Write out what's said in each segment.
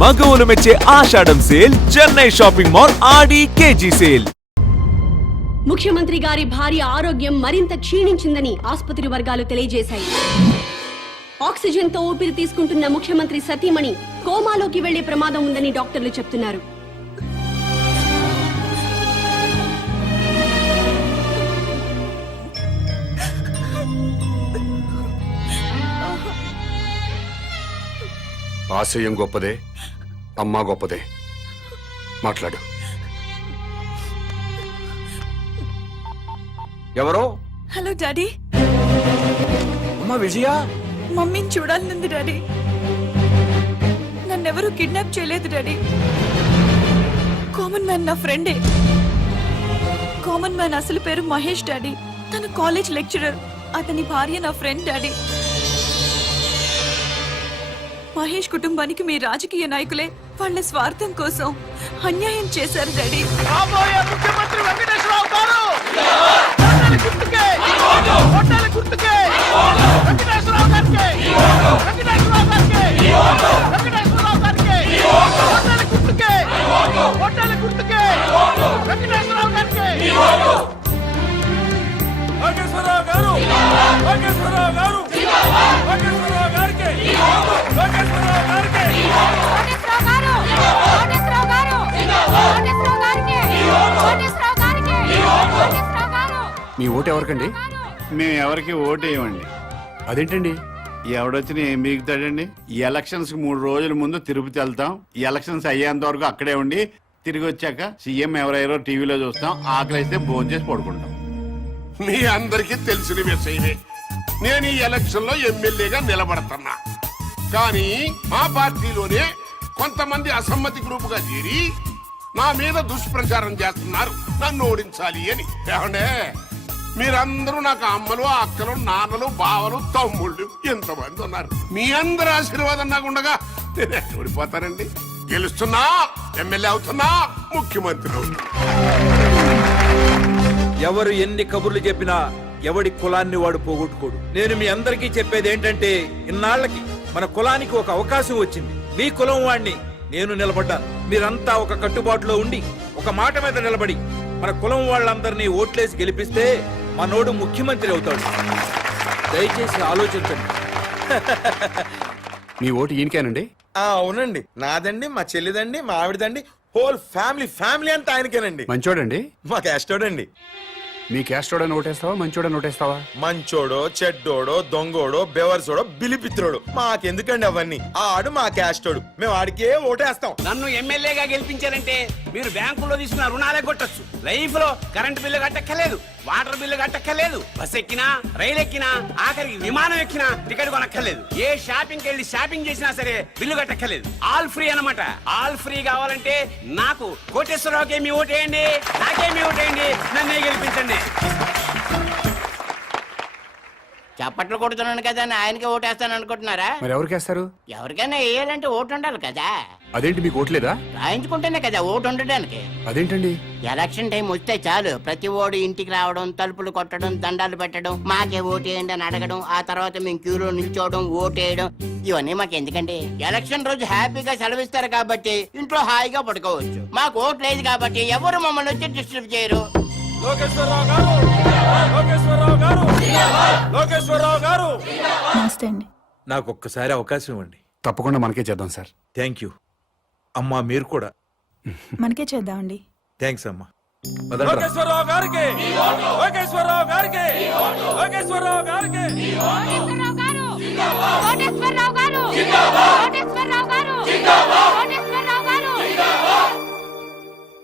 మగవులు మెచ్చే ఆషాఢం sale Chennai shopping mall ఆడి KG sale. ముఖ్యమంత్రి గారి భార్య ఆరోగ్యం మరింత క్షీణించిందని ఆసుపత్రి వర్గాలు తెలియజేశాయి. ఆక్సిజన్ తో ఊపిరి తీసుకుంటున్న ముఖ్యమంత్రి సతీమణి కోమాలోకి వెళ్లే ప్రమాదం ఉందని డాక్టర్లు చెప్తున్నారు. ఆశయం గొప్పదే, అమ్మా గొప్పదే. మాట్లాడు. ఎవరో? Hello daddy. అమ్మా విజయ. మమ్మీని చూడాలనుంది డాడీ. నన్నెవరూ కిడ్నాప్ చేయలేదు డాడీ. కామన్ మ్యాన్ నా ఫ్రెండే. కామన్ మ్యాన్ అసలు పేరు మహేష్ డాడీ. తన కాలేజ్ లెక్చరర్. అతని భార్య నా ఫ్రెండ్ డాడీ. మహేష్ కుటుంబానికి మీ రాజకీయ నాయకులే వాళ్ళ స్వార్థం కోసం అన్యాయం చేశారు డాడీ. ముఖ్యమంత్రి వెంకటేశ్వరరావు గారు మీ ఓటు ఎవరికండి? మేము ఎవరికి ఓటు వేయమండి. అదేంటండి? ఎవడొచ్చినా ఏం బీగుతాడండి? ఈ ఎలక్షన్స్ 3 రోజుల ముందు తిరుపతి వెళ్తాం. ఈ ఎలక్షన్స్ అయ్యేంత వరకు అక్కడే ఉండి తిరిగి వచ్చాక సీఎం ఎవరెవరో టీవీలో చూస్తాం. ఆకలిస్తే భోజనం చేసి పడుకుంటాం. మీ అందరికీ తెలిసిన విషయమే. నేను ఈ ఎలక్షన్ లో ఎమ్మెల్యేగా నిలబడుతున్నా. కానీ మా పార్టీలోనే కొంతమంది అసమ్మతి గ్రూపుగా చేరి నా మీద దుష్ప్రచారం చేస్తున్నారు, నన్ను ఓడించాలి అని. ఏమండే, మీరందరూ నాకు అమ్మలు, అక్కలు, నాన్నలు, బావలు, తమ్ముళ్ళు ఎంతమంది ఉన్నారు. మీ అందరి ఆశీర్వాదం నాకు ఉండగా నేను ఎక్కడ ఓడిపోతానండి? గెలుస్తున్నా, ఎమ్మెల్యే అవుతున్నా, ముఖ్యమంత్రి అవుతున్నా. ఎవరు ఎన్ని కబుర్లు చెప్పినా ఎవడి కులాన్ని వాడు పోగొట్టుకోడు. నేను మీ అందరికీ చెప్పేది ఏంటంటే, ఇన్నాళ్లకి మన కులానికి ఒక అవకాశం వచ్చింది. మీ కులం వాడిని నేను నిలబడ్డాను. మీరంతా ఒక కట్టుబాటులో ఉండి ఒక మాట మీద నిలబడి మన కులం వాళ్ళందరినీ ఓట్లేసి గెలిపిస్తే మనోడు ముఖ్యమంత్రి అవుతాడు. దయచేసి ఆలోచించండి. మీ ఓటు ఈయనకేనండి? అవునండి, నాదండి, మా చెల్లిదండి, మా ఆవిడదండి, హోల్ ఫ్యామిలీ అంతా ఆయనకేనండి. మంచోడండి? మా క్యాస్టోడండి. మీ క్యాస్టోడని ఓటేస్తావా, మంచోడని ఓటేస్తావా? మంచోడో, చెడ్డోడో, దొంగోడో, బెవర్సోడో, బిలిపిత్రోడు మాకెందుకండి అవన్నీ? ఆడు మా క్యాస్టోడు, మేము ఆడికే ఓటేస్తాం. నన్ను ఎమ్మెల్యేగా గెలిపించారంటే మీరు బ్యాంకులో తీసుకున్న రుణాలే కొట్టచ్చు. లైఫ్ లో కరెంట్ బిల్లు కట్టక్కర్లేదు, వాటర్ బిల్లు కట్టక్కర్లేదు, బస్ ఎక్కినా, రైలు ఎక్కినా, ఆఖరికి విమానం ఎక్కినా టికెట్ కొనక్కర్లేదు. ఏ షాపింగ్ వెళ్ళి షాపింగ్ చేసినా సరే బిల్లు కట్టక్కర్లేదు. ఆల్ ఫ్రీ అన్నమాట. ఆల్ ఫ్రీ కావాలంటే నాకు కోటేశ్వరరావుకి మీ ఓటేయండి, నాకే మీ ఓటేయండి, నన్నే గెలిపించండి. చప్పట్లు కొడుతున్నాను కదా అని ఆయనకి ఓటేస్తాను అనుకుంటున్నారా? మరి ఎవరికేస్తారు? ఎవరికైనా వేయాలంటే ఓటు ఉండాలి కదా. అదేంటి మీకు ఓట్లేదా? రాయించుకుంటేనే కదా ఓటు ఉండడానికి. అదేంటండి? ఎలక్షన్ టైం వస్తే చాలు ప్రతి ఓడు ఇంటికి రావడం, తలుపులు కొట్టడం, దండాలు పెట్టడం, మాకే ఓటేయండి అని అడగడం, ఆ తర్వాత మేము క్యూలో నిల్చోవడం, ఓటేయడం, ఇవన్నీ మాకు ఎందుకండి? ఎలక్షన్ రోజు హ్యాపీగా సెలవిస్తారు కాబట్టి ఇంట్లో హాయిగా పడుకోవచ్చు. మాకు ఓటు లేదు కాబట్టి ఎవరు మమ్మల్ని వచ్చి డిస్టర్బ్ చేయరు. నాకు ఒక్కసారి అవకాశం ఇవ్వండి. తప్పకుండా మనకే చేద్దాం సార్. థ్యాంక్ యూ అమ్మా. మీరు కూడా మనకే చేద్దామండి. థ్యాంక్స్ అమ్మా.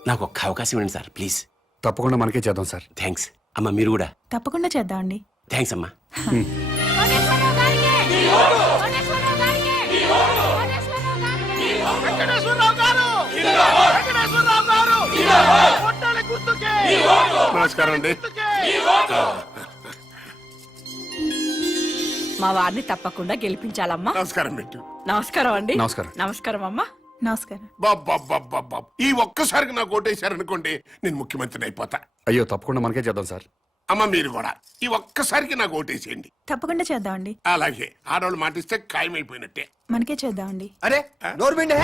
నాకు ఒక్క అవకాశం ఇవ్వండి సార్, ప్లీజ్. తప్పకుండా మనకే చేద్దాం సార్. థ్యాంక్స్ అమ్మా. మీరు కూడా తప్పకుండా చేద్దామండి. థ్యాంక్స్ అమ్మా. నమస్కారం అండి. మా వారిని తప్పకుండా గెలిపించాలమ్మా. నమస్కారం పెట్టు. నమస్కారం అండి. నమస్కారం. నమస్కారం అమ్మా. నమస్కారం. బాబ్ ఈ ఒక్కసారికి నాకు ఓటేశారనుకోండి, నేను ముఖ్యమంత్రిని అయిపోతా. అయ్యో, తప్పకుండా మనకే చేద్దాం సార్. అమ్మ మీరు కూడా ఈ ఒక్కసారికి నాకు ఓటేసేయండి. తప్పకుండా చేద్దామండి. అలాగే ఆడవాళ్ళు మాటిస్తే ఖాయమైపోయినట్టే. మనకే చేద్దామండి. అరే నోర్మిండే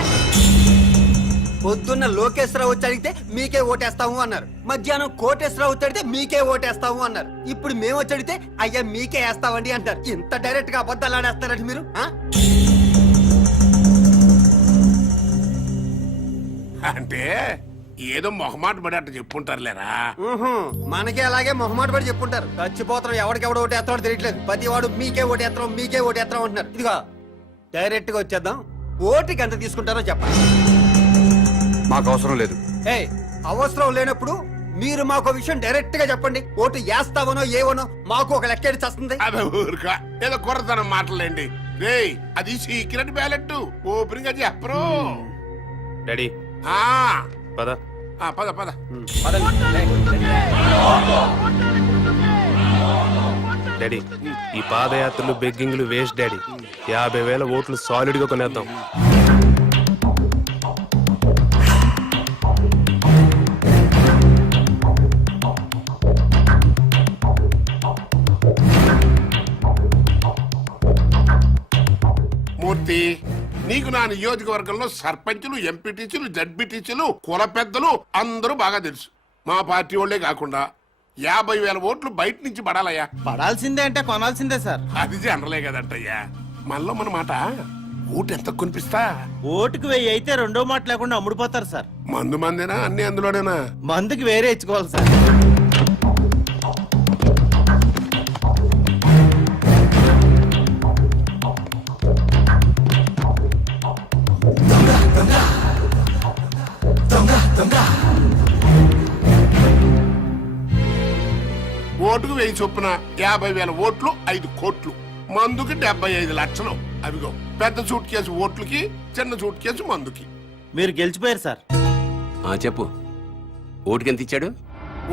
పొద్దున్న లోకేశ్వరరావు వచ్చి అడిగితే మీకే ఓటేస్తాము అన్నారు. మధ్యాహ్నం కోటేశ్వరరావు వచ్చి అడిగితే మీకే ఓటేస్తాము అన్నారు. ఇప్పుడు మేము వచ్చి అడిగితే అయ్యా మీకే వేస్తామండి అంటారు. ఇంత డైరెక్ట్ గా అబద్ధాలు ఆడేస్తారండి మీరు. అంటే ఏదో మొహమాట పడి అట్ట చెప్పుంటారులేరా. మనకే అలాగే మొహమాట పడి చెప్పుంటారు. చచ్చిపోతాం ఎవడికెవడు ఓటేస్తాడో తెలియట్లేదు. ప్రతి వాడు మీకే ఓటేస్తాం మీకే ఓటేస్తాం అంటున్నారు. ఇదిగో డైరెక్ట్ గా వచ్చేద్దాం. ఓటుకి ఎంత తీసుకుంటారో చెప్పండి. మాకు అవసరం లేదు. అవసరం లేనప్పుడు మీరు మాకు విషయం డైరెక్ట్ గా చెప్పండి. ఓటు వేస్తావనో ఏవనో మాకు ఒక లెక్కేది వస్తుంది. అదే ఊరుకా ఏదో కుర్రతనం మాటలేండి. రేయ్ అది సీక్రెట్ బ్యాలెట్, ఓపెనింగ్ అది చెప్పరు. డాడీ ఆ, పద పద పద. డాడీ ఈ పాదయాత్రలు బెగ్గింగ్లు వేస్ట్ డాడీ. 50,000 ఓట్లు సాలిడ్ గా కొనేద్దాం. మూర్తి నీకు నా నియోజకవర్గంలో సర్పంచులు, ఎంపీటీసీలు, జడ్పీటీసీలు, కుల పెద్దలు అందరూ బాగా తెలుసు. మా పార్టీ వాళ్ళే కాకుండా 50,000 ఓట్లు బయట నుంచి పడాలయ్యా. పడాల్సిందే అంటే కొనాల్సిందే సార్. అది జనరలే కదంటయ్యా. మనలో మన మాట ఓటు ఎంత కొనిపిస్తా? ఓటుకు 1000 అయితే రెండో మాట లేకుండా అమ్ముడుపోతారు సార్. మందు మందేనా అన్ని అందులోనేనా? మందుకి వేరే ఇచ్చుకోవాలి సార్. ఓటుకు 1000 చొప్పున 50,000 ఓట్లు 5 కోట్లు, మందుకి 75 లక్షలు. అవిగో పెద్ద సూట్ కేసు ఓట్లకి, చిన్న సూట్ కేసు మందుకి. మీరు గెలిచిపోయారు సార్. చెప్పు ఓటుకి ఎంత ఇచ్చాడు?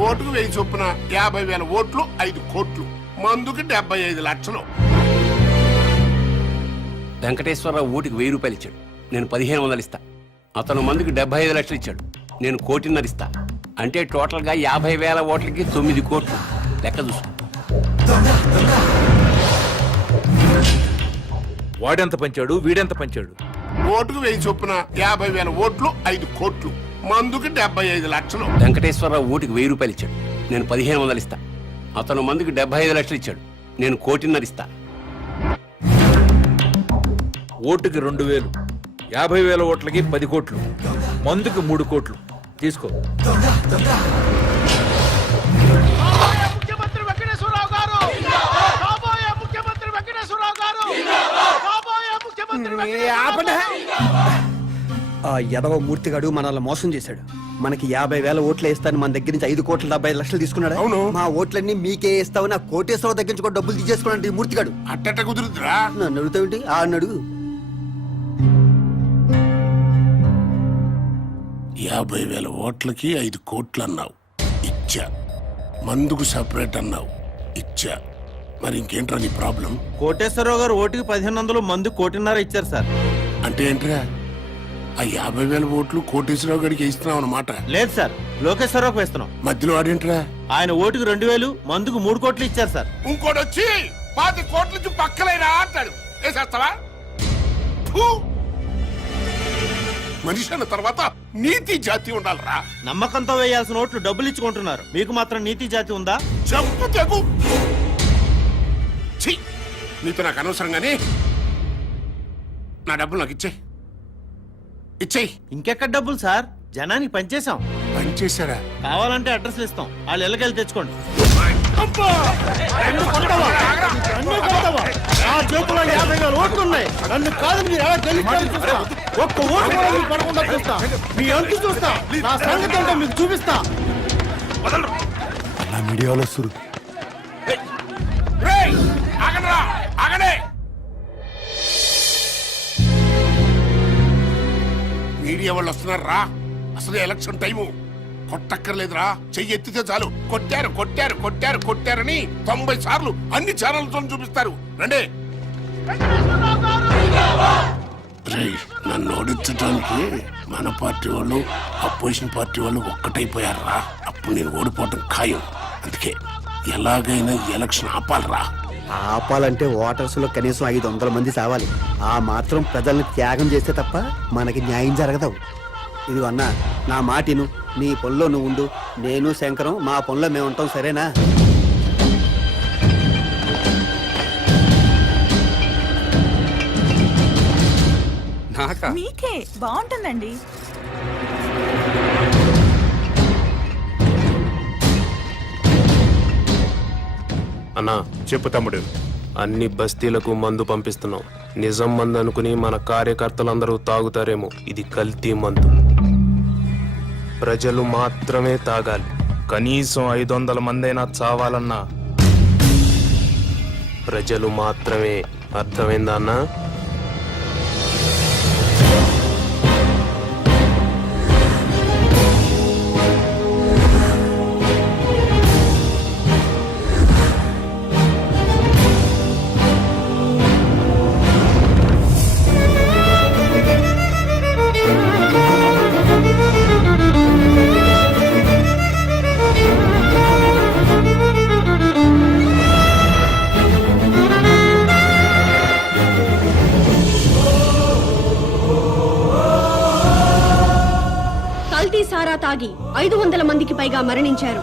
ఓటుకు 1000 చొప్పున 50,000 ఓట్లు 5 కోట్లు, మందుకి 75 లక్షలు. వెంకటేశ్వరరావు ఓటుకి 1000 రూపాయలు ఇచ్చాడు, నేను 1500 ఇస్తా. అతను మందుకి 75 లక్షలు ఇచ్చాడు, నేను 1,50,000 ఇస్తా. అంటే టోటల్ గా 50,000 ఓట్లకి 9 కోట్లు. లెక్క చూసుకో. వాడెంత పంచాడు వీడెంత పంచాడు? ఓటుకు 1000 చొప్పున 50,000 ఓట్లు 5 కోట్లు, మందుకి 75 లక్షలు. వెంకటేశ్వరరావు ఓటుకి 1000 రూపాయలు ఇచ్చాడు, నేను 1500 ఇస్తా. అతను మందుకి 75 లక్షలు ఇచ్చాడు, నేను 1,50,000 ఇస్తా. ఓటుకి 2,000, 50,000 ఓట్లకి 10 కోట్లు, మందుకి 3 కోట్లు. తీసుకో. ముఖ్యమంత్రి వెంకటేశ్వరరావు గారు, కాబోయే ముఖ్యమంత్రి వెంకటేశ్వరరావు గారు, కాబోయే ముఖ్యమంత్రి. ఆ యదవ మూర్తిగాడు మనల్ని మోసం చేశాడు. మనకి 50,000 ఓట్లు వేస్తాను మన దగ్గర నుంచి 5,75 లక్షలు తీసుకున్నాడు. అవును. మా ఓట్లన్నీ మీకే వేస్తావు, నా కోటేశ్వరరావు దగ్గర నుంచి కూడా డబ్బులు తీసేసుకున్నాడు ఈ మూర్తిగాడు. అట్టట కుదురుతురా? నన్ను అడుగుతావేంటి? ఆ అడుగు. 50,000 ఓట్లకి 5 కోట్లు అన్నావు, ఇచ్చా. మందుకు సపరేట్ అన్నావు, ఇచ్చా. మరి ఇంకేంట్రా నీ ప్రాబ్లం? కోటేశ్వరరావు గారు ఓటుకి 1,500, మందు 1,50,000 ఇచ్చారు సార్. అంటే ఏంట్రా? ఆ 50,000 ఓట్లు కోటేశ్వరరావు గడికి ఇస్తున్నావు అన్నమాట. లేదు సార్, లోకేశ్వరరావుకి వేస్తున్నాం. మధ్యలో ఆడేంట్రా? ఆయన ఓటుకి 2,000, మందుకు 3 కోట్లు ఇచ్చారు సార్. ఇంకోటి వచ్చి 10 కోట్ల నుంచి పక్కలేనా అంటాడు. వేసేస్తావా? మనిషి అన్న తర్వాత నీతి జాతి ఉండాలరా. నమ్మకంతో వేయాల్సిన ఓట్లు డబ్బులు ఇచ్చుకుంటున్నారు, మీకు మాత్రం నీతి జాతి ఉందా? చంపు తెగు. ఛీ, నీతో నాకు అనవసరంగానే. నా డబ్బులు నాకు ఇచ్చేయి, ఇచ్చేయి. ఇంకెక్కడ డబ్బులు సార్? జనానికి పనిచేసాం. పనిచేశారా? కావాలంటే అడ్రస్లు ఇస్తాం, వాళ్ళు ఎల్లకెళ్ళి తెచ్చుకోండి. నన్ను కాదు మీరు ఎలా గెలుస్తారో చూస్తా. ఒక్క ఓటు కూడా మీరు పడకుండా చూస్తా. మీ అంతు చూస్తా. నా సంగతి ఏంటో మీకు చూపిస్తా. అలా మీడియాలో వస్తారు. రేయ్, ఆగండ్రా, ఆగండి. మీడియా వాళ్ళు వస్తున్నారా? అసలు ఎలక్షన్ టైము. కొట్టక్కర్లేదురా, చెయ్యి ఎత్తితే చాలు కొట్టారు కొట్టారు కొట్టారు కొట్టారని 90 సార్లు అన్ని ఛానల్తో చూపిస్తారు. రండి. రేయ్, నన్ను ఓడించడానికి మన పార్టీ వాళ్ళు అపోజిషన్ పార్టీ వాళ్ళు ఒక్కటైపోయారా? అప్పుడు నేను ఓడిపోవటం ఖాయం. అందుకే ఎలాగైనా ఎలక్షన్ ఆపాలరా. ఆపాలంటే ఓటర్స్ లో కనీసం 500 మంది సావాలి. ఆ మాత్రం ప్రజల్ని త్యాగం చేస్తే తప్ప మనకి న్యాయం జరగదు. ఇదిగో అన్నా, నా మాటిను, నీ పనిలో నువ్వు ఉండు, నేను శంకరం మా పనిలో మేము ఉంటాం, సరేనా? మీకే బాగుంటుందండి. అన్నా చెప్పు తమ్ముడు. అన్ని బస్తీలకు మందు పంపిస్తున్నాం. నిజం మందు అనుకుని మన కార్యకర్తలందరూ తాగుతారేమో. ఇది కల్తీ మందు. ప్రజలు మాత్రమే తాగాలి. కనీసం 500 మందైనా చావాలన్నా ప్రజలు మాత్రమే. అర్థమైందా అన్నా? కల్తీ సారా తాగి 500 మందికి పైగా మరణించారు.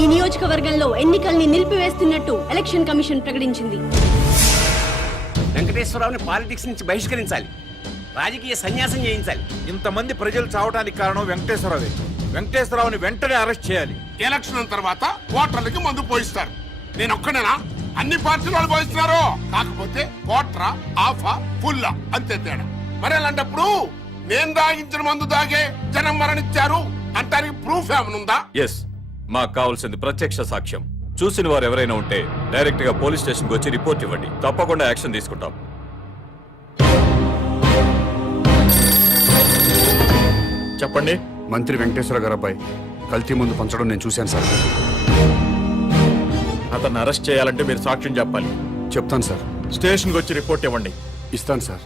ఈ నియోజకవర్గంలో ఎన్నికల్ని నిలిపివేస్తున్నట్టు ఎలక్షన్ కమిషన్ ప్రకటించింది. వెంకటేశ్వరరావుని పాలిటిక్స్ నుంచి బహిష్కరించాలి. రాజకీయ సన్యాసం చేయించాలి. ఇంతమంది ప్రజలు చావడానికి కారణం వెంకటేశ్వరరావే. వెంకటేశ్వరరావుని వెంటనే అరెస్ట్ చేయాలి. ఎలక్షన్ తర్వాత ఓటర్లకి మందు పోయిస్తారు. నేను ఒక్కనేనా? అన్ని పార్టీలు వాళ్ళు పోయిస్తున్నారు. కాకపోతే ఓటరా, ఆఫా, ఫుల్లా అంతే తేడా. మరి అలాంటప్పుడు నేను తాగించిన మందు తాగే జనం మరణించారు అంటానికి ప్రూఫ్ ఏమనుందా? ఎస్, మాకు కావాల్సింది ప్రత్యక్ష సాక్ష్యం. చూసిన వారు ఎవరైనా ఉంటే డైరెక్ట్ గా పోలీస్ స్టేషన్ కి వచ్చి రిపోర్ట్ ఇవ్వండి. తప్పకుండా యాక్షన్ తీసుకుంటాం. చెప్పండి. మంత్రి వెంకటేశ్వర గారు అబ్బాయి కల్తీ ముందు పంచడం నేను చూశాను సార్. అతన్ని అరెస్ట్ చేయాలంటే మీరు సాక్ష్యం చెప్పాలి. చెప్తాను సార్. స్టేషన్ కి వచ్చి రిపోర్ట్ ఇవ్వండి. ఇస్తాను సార్.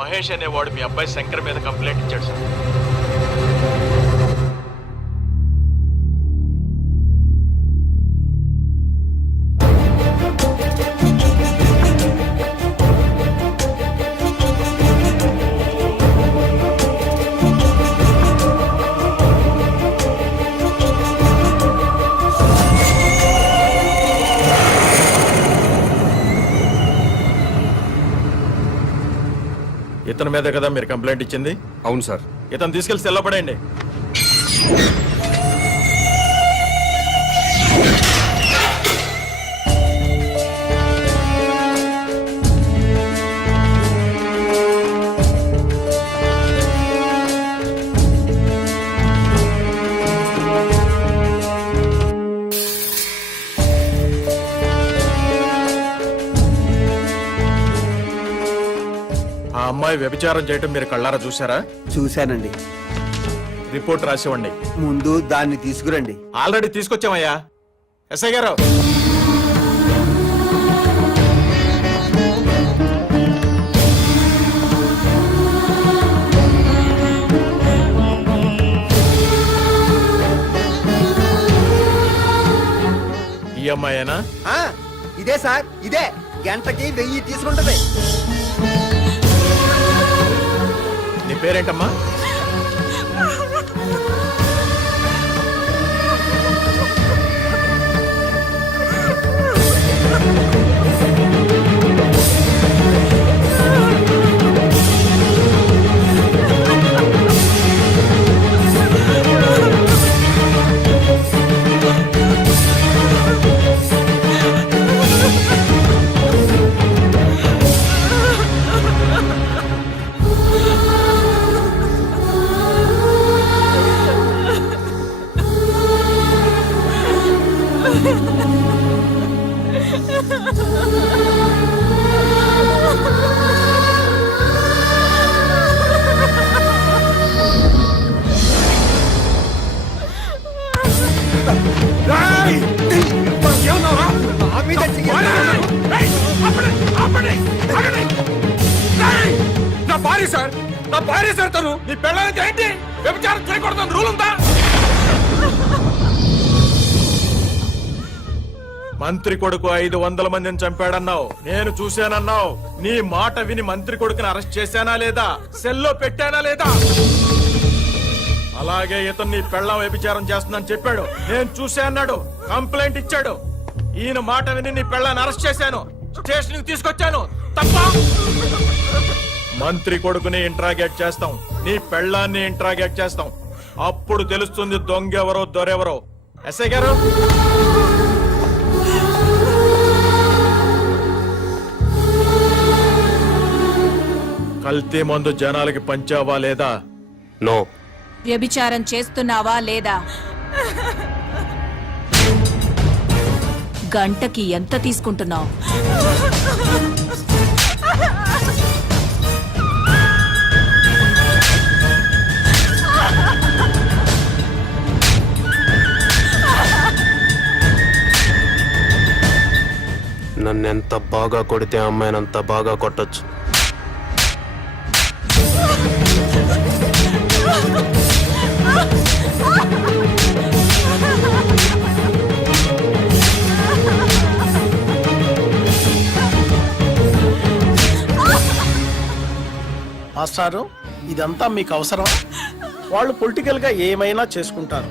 మహేష్ అనేవాడు మీ అబ్బాయి శంకర్ మీద కంప్లైంట్ ఇచ్చాడు సార్. ఇతని మీద కదా మీరు కంప్లైంట్ ఇచ్చింది? అవును సార్. ఇతను తీసుకెళ్లి సెల్లో పడేయండి. ఆ అమ్మాయి వ్యభిచారం చేయటం మీరు కళ్ళారా చూసారా? చూశానండి. రిపోర్ట్ రాసివ్వండి. ముందు దాన్ని తీసుకురండి. ఆల్రెడీ తీసుకొచ్చామయ్యా. ఎస్ఐ గారు, ఈ అమ్మాయేనా? ఇదే సార్, ఇదే. గంటకి 1000 తీసుకుంటది. నీ పేరేంటమ్మా? నా భార్య సరితను నీ పెళ్ళానికి ఏంటి వ్యభిచారం చేయకూడదని రూల్ ఉందా? మంత్రి కొడుకు 500 మందిని చంపాడన్నావు, నేను చూశానన్నావు. నీ మాట విని మంత్రి కొడుకుని అరెస్ట్ చేశానా లేదా, సెల్లో పెట్టానా లేదా? అలాగే ఇతను నీ పెళ్ళం వ్యభిచారం చేస్తుందని చెప్పాడు, నేను చూసా అన్నాడు, కంప్లైంట్ ఇచ్చాడు. ఈయన మాట విని నీ పెళ్ళాన్ని అరెస్ట్ చేశాను, స్టేషన్ కి తీసుకొచ్చాను. తప్ప? మంత్రి కొడుకుని ఇంట్రాగేట్ చేస్తాం, నీ పెళ్ళాన్ని ఇంట్రాగేట్ చేస్తాం. అప్పుడు తెలుస్తుంది దొంగెవరో దొరెవరో. ఎస్ఐ గారు, కల్తీ మందు జనాలకి పంచావా లేదా? నో. వ్యభిచారం చేస్తున్నావా లేదా? గంటకి ఎంత తీసుకుంటున్నావు? నన్నెంత బాగా కొడితే అమ్మాయినంత బాగా కొట్టొచ్చు. మాస్టారు, ఇదంతా మీకు అవసరం? వాళ్ళు పొలిటికల్ గా ఏమైనా చేసుకుంటారు,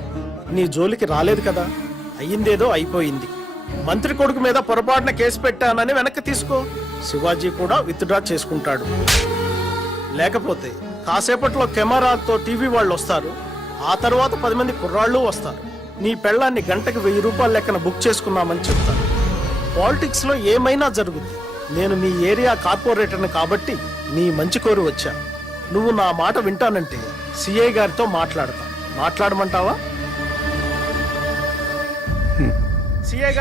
నీ జోలికి రాలేదు కదా. అయ్యిందేదో అయిపోయింది. మంత్రి కొడుకు మీద పొరపాటున కేసు పెట్టానని వెనక్కి తీసుకో. శివాజీ కూడా విత్డ్రా చేసుకుంటాడు. లేకపోతే కాసేపట్లో కెమెరాతో టీవీ వాళ్ళు వస్తారు, ఆ తర్వాత 10 మంది కుర్రాళ్ళు వస్తారు. నీ పెళ్ళాన్ని గంటకి 1000 రూపాయల లెక్కన బుక్ చేసుకున్నామని చెప్తారు. పాలిటిక్స్ లో ఏమైనా జరుగుతుంది. నేను మీ ఏరియా కార్పొరేటర్ని కాబట్టి నీ మంచి కోరి వచ్చా. నువ్వు నా మాట వింటానంటే సిఐ గారితో మాట్లాడతా. మాట్లాడమంటావా? సిఐ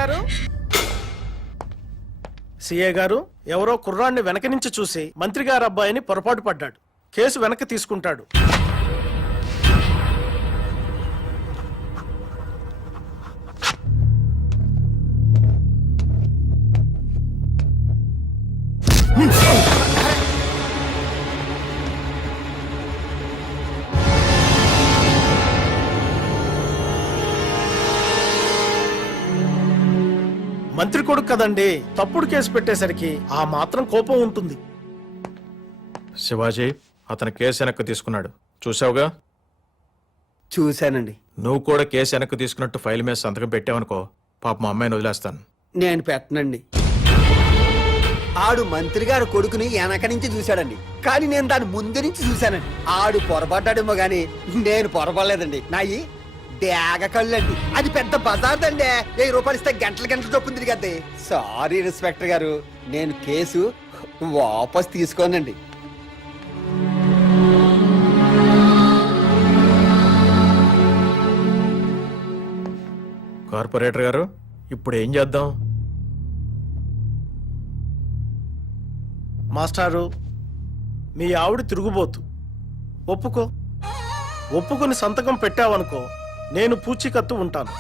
గారు, ఎవరో కుర్రాన్ని వెనక నుంచి చూసి మంత్రి గారి అబ్బాయిని పొరపాటు పడ్డాడు, కేసు వెనక్కి తీసుకుంటాడు. మంత్రి కొడుకు కదండి, తప్పుడు కేసు పెట్టేసరికి ఆ మాత్రం కోపం ఉంటుంది. శివాజీ అతను కేసు వెనక్కి తీసుకున్నాడు, చూసావుగా? చూశానండి. నువ్వు కూడా కేసు వెనక్కి తీసుకున్నట్టు ఫైల్ మీద సంతకం పెట్టావనుకో, పాప మా అమ్మాయిని వదిలేస్తాను. నేను పెట్టనండి. ఆడు మంత్రి గారు కొడుకుని వెనక నుంచి చూశాడండి, కానీ నేను దాని ముందు నుంచి చూశానండి. ఆడు పొరపడ్డాడేమో గాని నేను పొరపడలేదండి. నాయి డేగ కళ్ళండి. అది పెద్ద బజార్ అండి. 1000 రూపాయలు ఇస్తే గంటల గంటలు చొప్పున తిరిగద్ది. సారీ ఇన్స్పెక్టర్ గారు, నేను కేసు వాపస్ తీసుకోనండి. కార్పొరేటర్ గారు, ఇప్పుడు ఏం చేద్దాం? మాస్టారు, మీ ఆవిడ తిరుగుబోతు. ఒప్పుకొని సంతకం పెట్టావనుకో, నేను పూచీకత్తు ఉంటాను.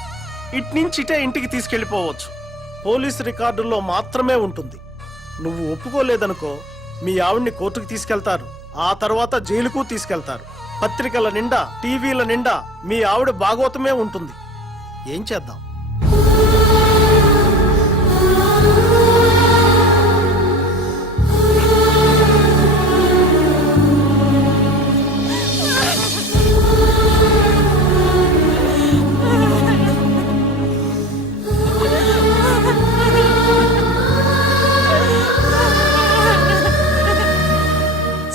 ఇట్నుంచిటే ఇంటికి తీసుకెళ్లిపోవచ్చు. పోలీసు రికార్డుల్లో మాత్రమే ఉంటుంది. నువ్వు ఒప్పుకోలేదనుకో, మీ ఆవిడ్ని కోర్టుకు తీసుకెళ్తారు, ఆ తర్వాత జైలుకు తీసుకెళ్తారు. పత్రికల నిండా, టీవీల నిండా మీ ఆవిడ భాగవతమే ఉంటుంది. ఏం చేద్దాం?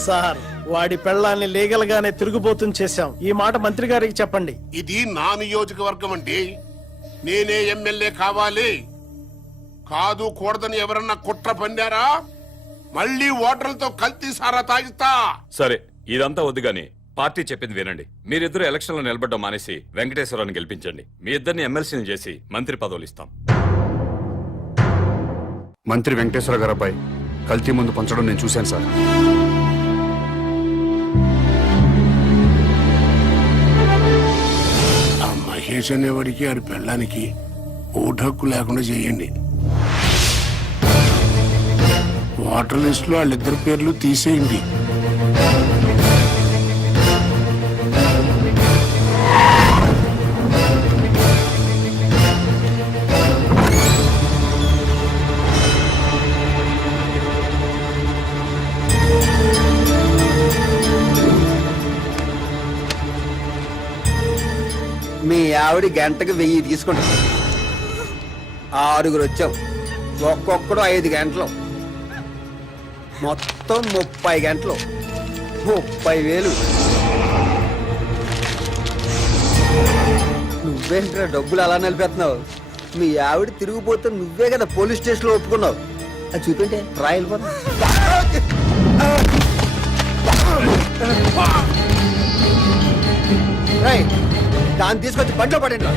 సార్, వాడి పెళ్ళాన్ని లీగల్ గానే తిరుగుబోతుని చేశాం. ఈ మాట మంత్రి గారికి చెప్పండి. ఇది నా నియోజకవర్గం అండి. నేనే ఎమ్మెల్యే కావాలి. కాదు కూడదని ఎవరన్నా కుట్ర పన్నారా, మళ్ళీ ఓటర్లతో కల్తీ సారా తాగిస్తా. సరే, ఇదంతా వద్దు గాని పార్టీ చెప్పింది వినండి. మీరిద్దరు ఎలక్షన్ లో నిలబడ్డం మానేసి వెంకటేశ్వరరావుని గెలిపించండి. మీ ఇద్దరిని ఎమ్మెల్సీని చేసి మంత్రి పదవులు ఇస్తాం. మంత్రి వెంకటేశ్వర గారిపై కల్తీ మందు పంచడం నేను చూశాను సార్. ఆ మహేష్ అనేవాడికి ఆడి పెళ్ళానికి ఓటు హక్కు లేకుండా చేయండి. ఓటర్ లిస్ట్ లో వాళ్ళిద్దరి పేర్లు తీసేయండి. మీ ఆవిడ గంటకు 1000 తీసుకుంటాం. 6 వచ్చాం, ఒక్కొక్కడు 5 గంటలు, మొత్తం 30 గంటలు, 30,000. నువ్వేంట్రా డబ్బులు అలా నిలిపేస్తున్నావు? మీ ఆవిడ తిరిగిపోతే నువ్వే కదా పోలీస్ స్టేషన్లో ఒప్పుకున్నావు. అది చూపింటే ట్రయల్ దాన్ని తీసుకొచ్చి బండిలో పడండి.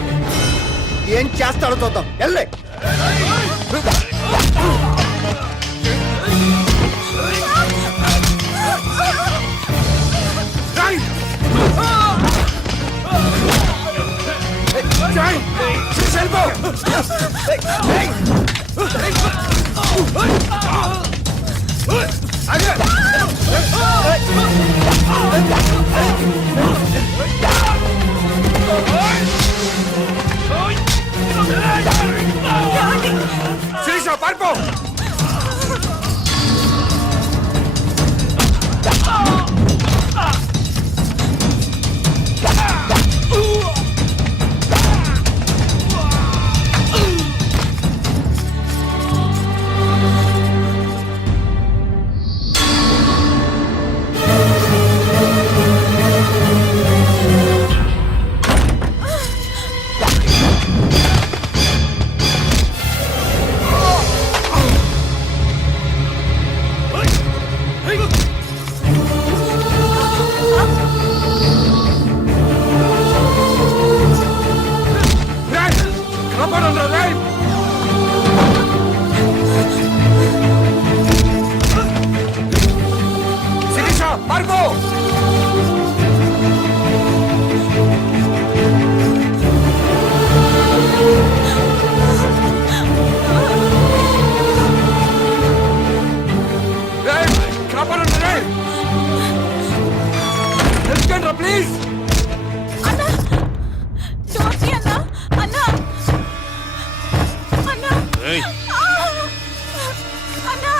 ఏం చేస్తాడో చూద్దాం. వెళ్ళే ప్లీజ్. అన్నా డోంట్ బి అన్నా. అన్నా అన్నా అన్నా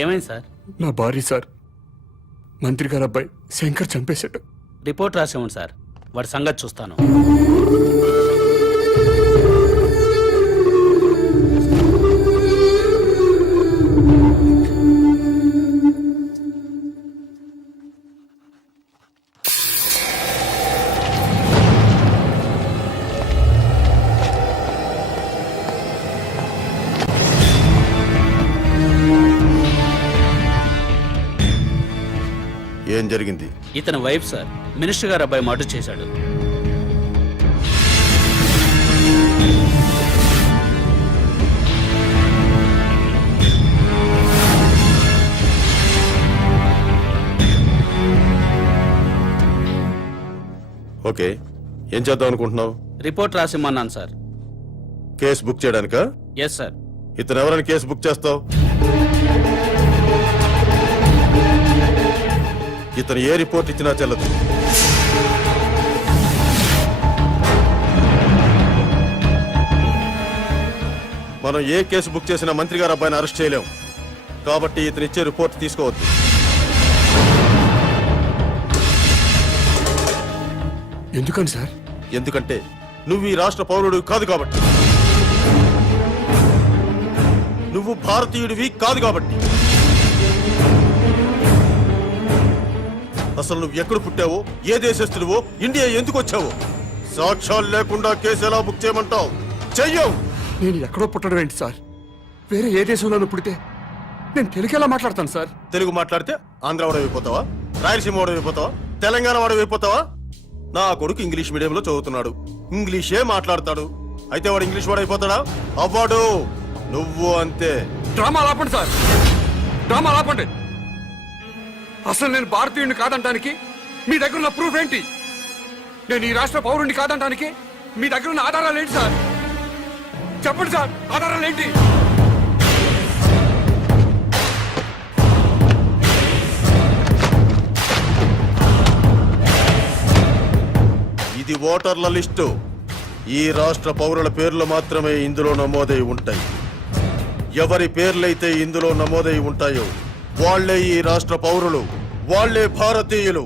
ఏమైంది సార్? నా భార్య సార్, మంత్రి గారు అబ్బాయి శంకర్ చంపేశాడు. రిపోర్ట్ రాసేవండి సార్, వాడి సంగతి చూస్తాను. జరిగింది? ఇతని వైఫ్ సార్, మినిస్టర్ గారు అబ్బాయి మర్డర్ చేశాడు. ఓకే, ఏం చేద్దాం అనుకుంటున్నావు? రిపోర్ట్ రాసిమ్మన్నాను సార్. కేసు బుక్ చేయడానికా? Yes sir. ఇతను ఎవరైనా కేసు బుక్ చేస్తావు? ఇతను ఏ రిపోర్ట్ ఇచ్చినా చెల్లదు. మనం ఏ కేసు బుక్ చేసినా మంత్రి గారు అబ్బాయిని అరెస్ట్ చేయలేం. కాబట్టి ఇతను ఇచ్చే రిపోర్ట్ తీసుకోవద్దు. ఎందుకని సార్? ఎందుకంటే నువ్వు ఈ రాష్ట్ర పౌరుడు కాదు కాబట్టి. నువ్వు భారతీయుడివి కాదు కాబట్టి. అసలు నువ్వు ఎక్కడ పుట్టావో, ఏ దేశస్తుడివో, ఇండియా ఎందుకు వచ్చావో సాక్ష్యాలు లేకుండా కేసు ఎలా బుక్ చేయమంటావు? చెయ్యవు. నేను ఎక్కడో పుట్టడం ఏంటి సార్? వేరే ఏ దేశంలోనూ పుడితే నేను తెలుగు ఎలా మాట్లాడతాను సార్? తెలుగు మాట్లాడితే ఆంధ్ర వాడైపోతావా? రాయలసీమ వాడైపోతావా? తెలంగాణ వాడైపోతావా? నా కొడుకు ఇంగ్లీష్ మీడియంలో చదువుతున్నాడు, ఇంగ్లీషే మాట్లాడతాడు. అయితే వాడు ఇంగ్లీష్ వాడైపోతాడా? అవ్వడు. నువ్వు అంతే. డ్రామా ఆపండి సార్, డ్రామా ఆపండి. అసలు నేను భారతీయుడిని కాదంటానికి మీ దగ్గర ఉన్న ప్రూఫ్ ఏంటి? నేను ఈ రాష్ట్ర పౌరుడిని కాదంటానికి మీ దగ్గర ఉన్న ఆధారాలు ఏంటి సార్? చెప్పండి సార్, ఆధారాలు ఏంటి? ఇది ఓటర్ల లిస్టు. ఈ రాష్ట్ర పౌరుల పేర్లు మాత్రమే ఇందులో నమోదై ఉంటాయి. ఎవరి పేర్లైతే ఇందులో నమోదై ఉంటాయో వాళ్లే ఈ రాష్ట్ర పౌరులు, వాళ్లే భారతీయులు.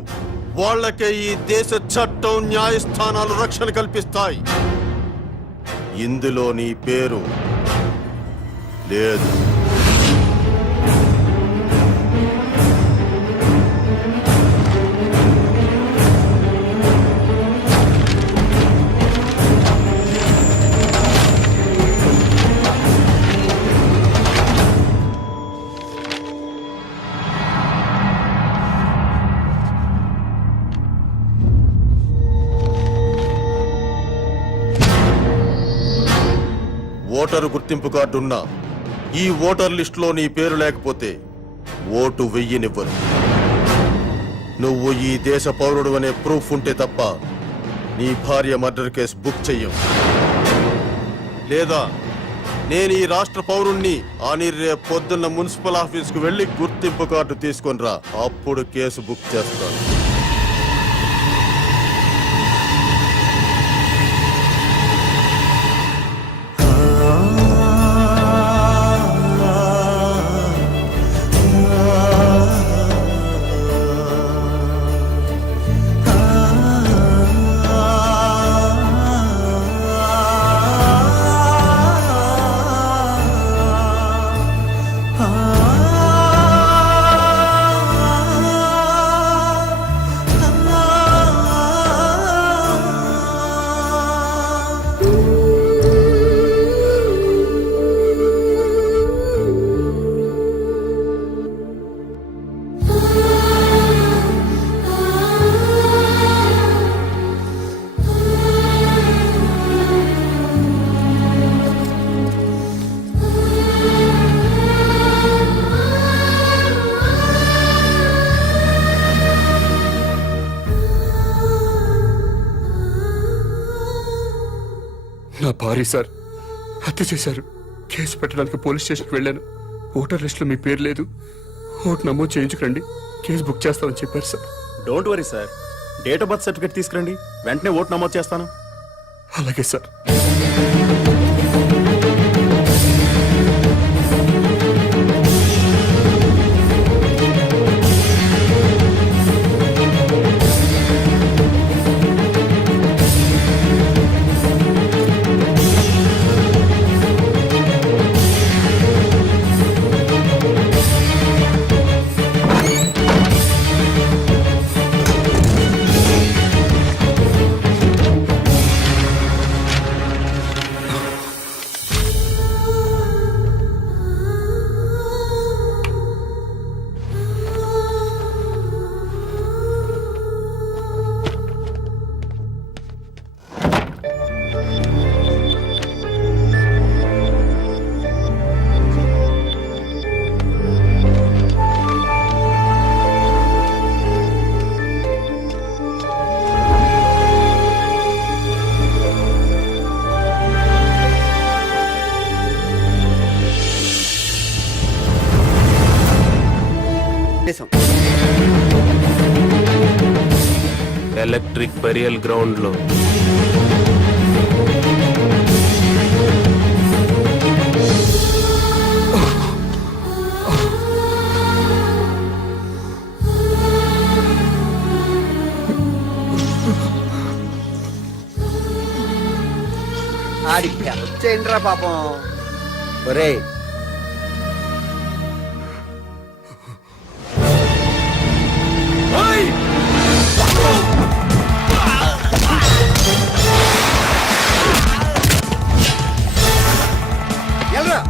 వాళ్లకే ఈ దేశ చట్టం, న్యాయస్థానాలు రక్షణ కల్పిస్తాయి. ఇందులో నీ పేరు లేదు. ఓటరు గుర్తింపు కార్డున్నా ఈ ఓటర్ లిస్టులో నీ పేరు లేకపోతే ఓటు వెయ్యనివ్వరు. నువ్వు ఈ దేశ పౌరుడు అనే ప్రూఫ్ ఉంటే తప్ప నీ భార్య మర్డర్ కేసు బుక్ చెయ్యం. లేదా నేను ఈ రాష్ట్ర పౌరుణ్ణి అని రేపు పొద్దున్న మున్సిపల్ ఆఫీస్కు వెళ్లి గుర్తింపు కార్డు తీసుకొని రా, అప్పుడు కేసు బుక్ చేస్తాను. నా భార్య సార్ హత్య చేశారు. కేసు పెట్టడానికి పోలీస్ స్టేషన్కి వెళ్ళాను. ఓటర్ లిస్టులో మీ పేరు లేదు, ఓటు నమోదు చేయించుకురండి, కేసు బుక్ చేస్తామని చెప్పారు sir. Don't worry sir, date of birth certificate తీసుకురండి, వెంటనే ఓటు నమోదు చేస్తాను. అలాగే సార్. ఉద్దేశం. ఎలక్ట్రిక్ బరియల్ గ్రౌండ్ లో ఆడికి వచ్చేయండిరా పాపం. ఒరే ఎల్రా.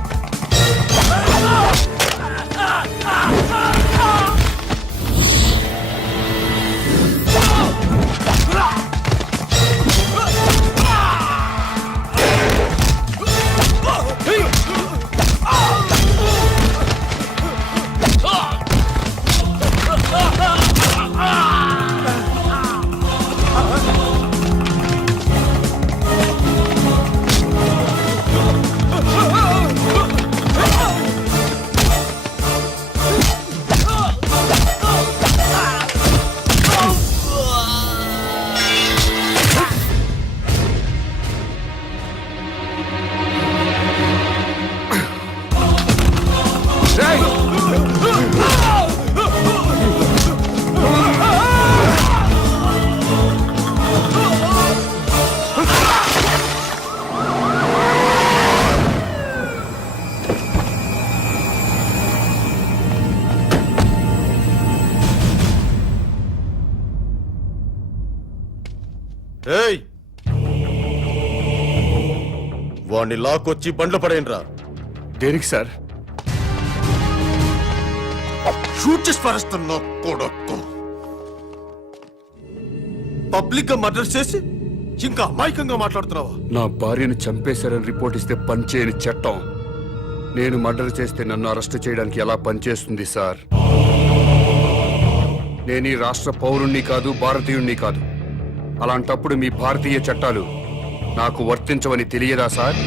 ఏయ్, వాణ్ణి లాక్కొచ్చి బండ్లు పడేయండిరా. దేనికి సార్? షూట్ చేసి పారేస్తున్నా కొడక్కు. పబ్లిక్ గా మర్డర్ చేసి ఇంకా అమాయకంగా మాట్లాడుతున్నావా? నా భార్యను చంపేశారని రిపోర్ట్ ఇస్తే పనిచేయని చట్టం నేను మర్డర్ చేస్తే నన్ను అరెస్ట్ చేయడానికి ఎలా పనిచేస్తుంది సార్? నేను ఈ రాష్ట్ర పౌరుణ్ణి కాదు, భారతీయుణ్ణి కాదు. అలాంటప్పుడు మీ భారతీయ చట్టాలు నాకు వర్తించవని తెలియదా సార్?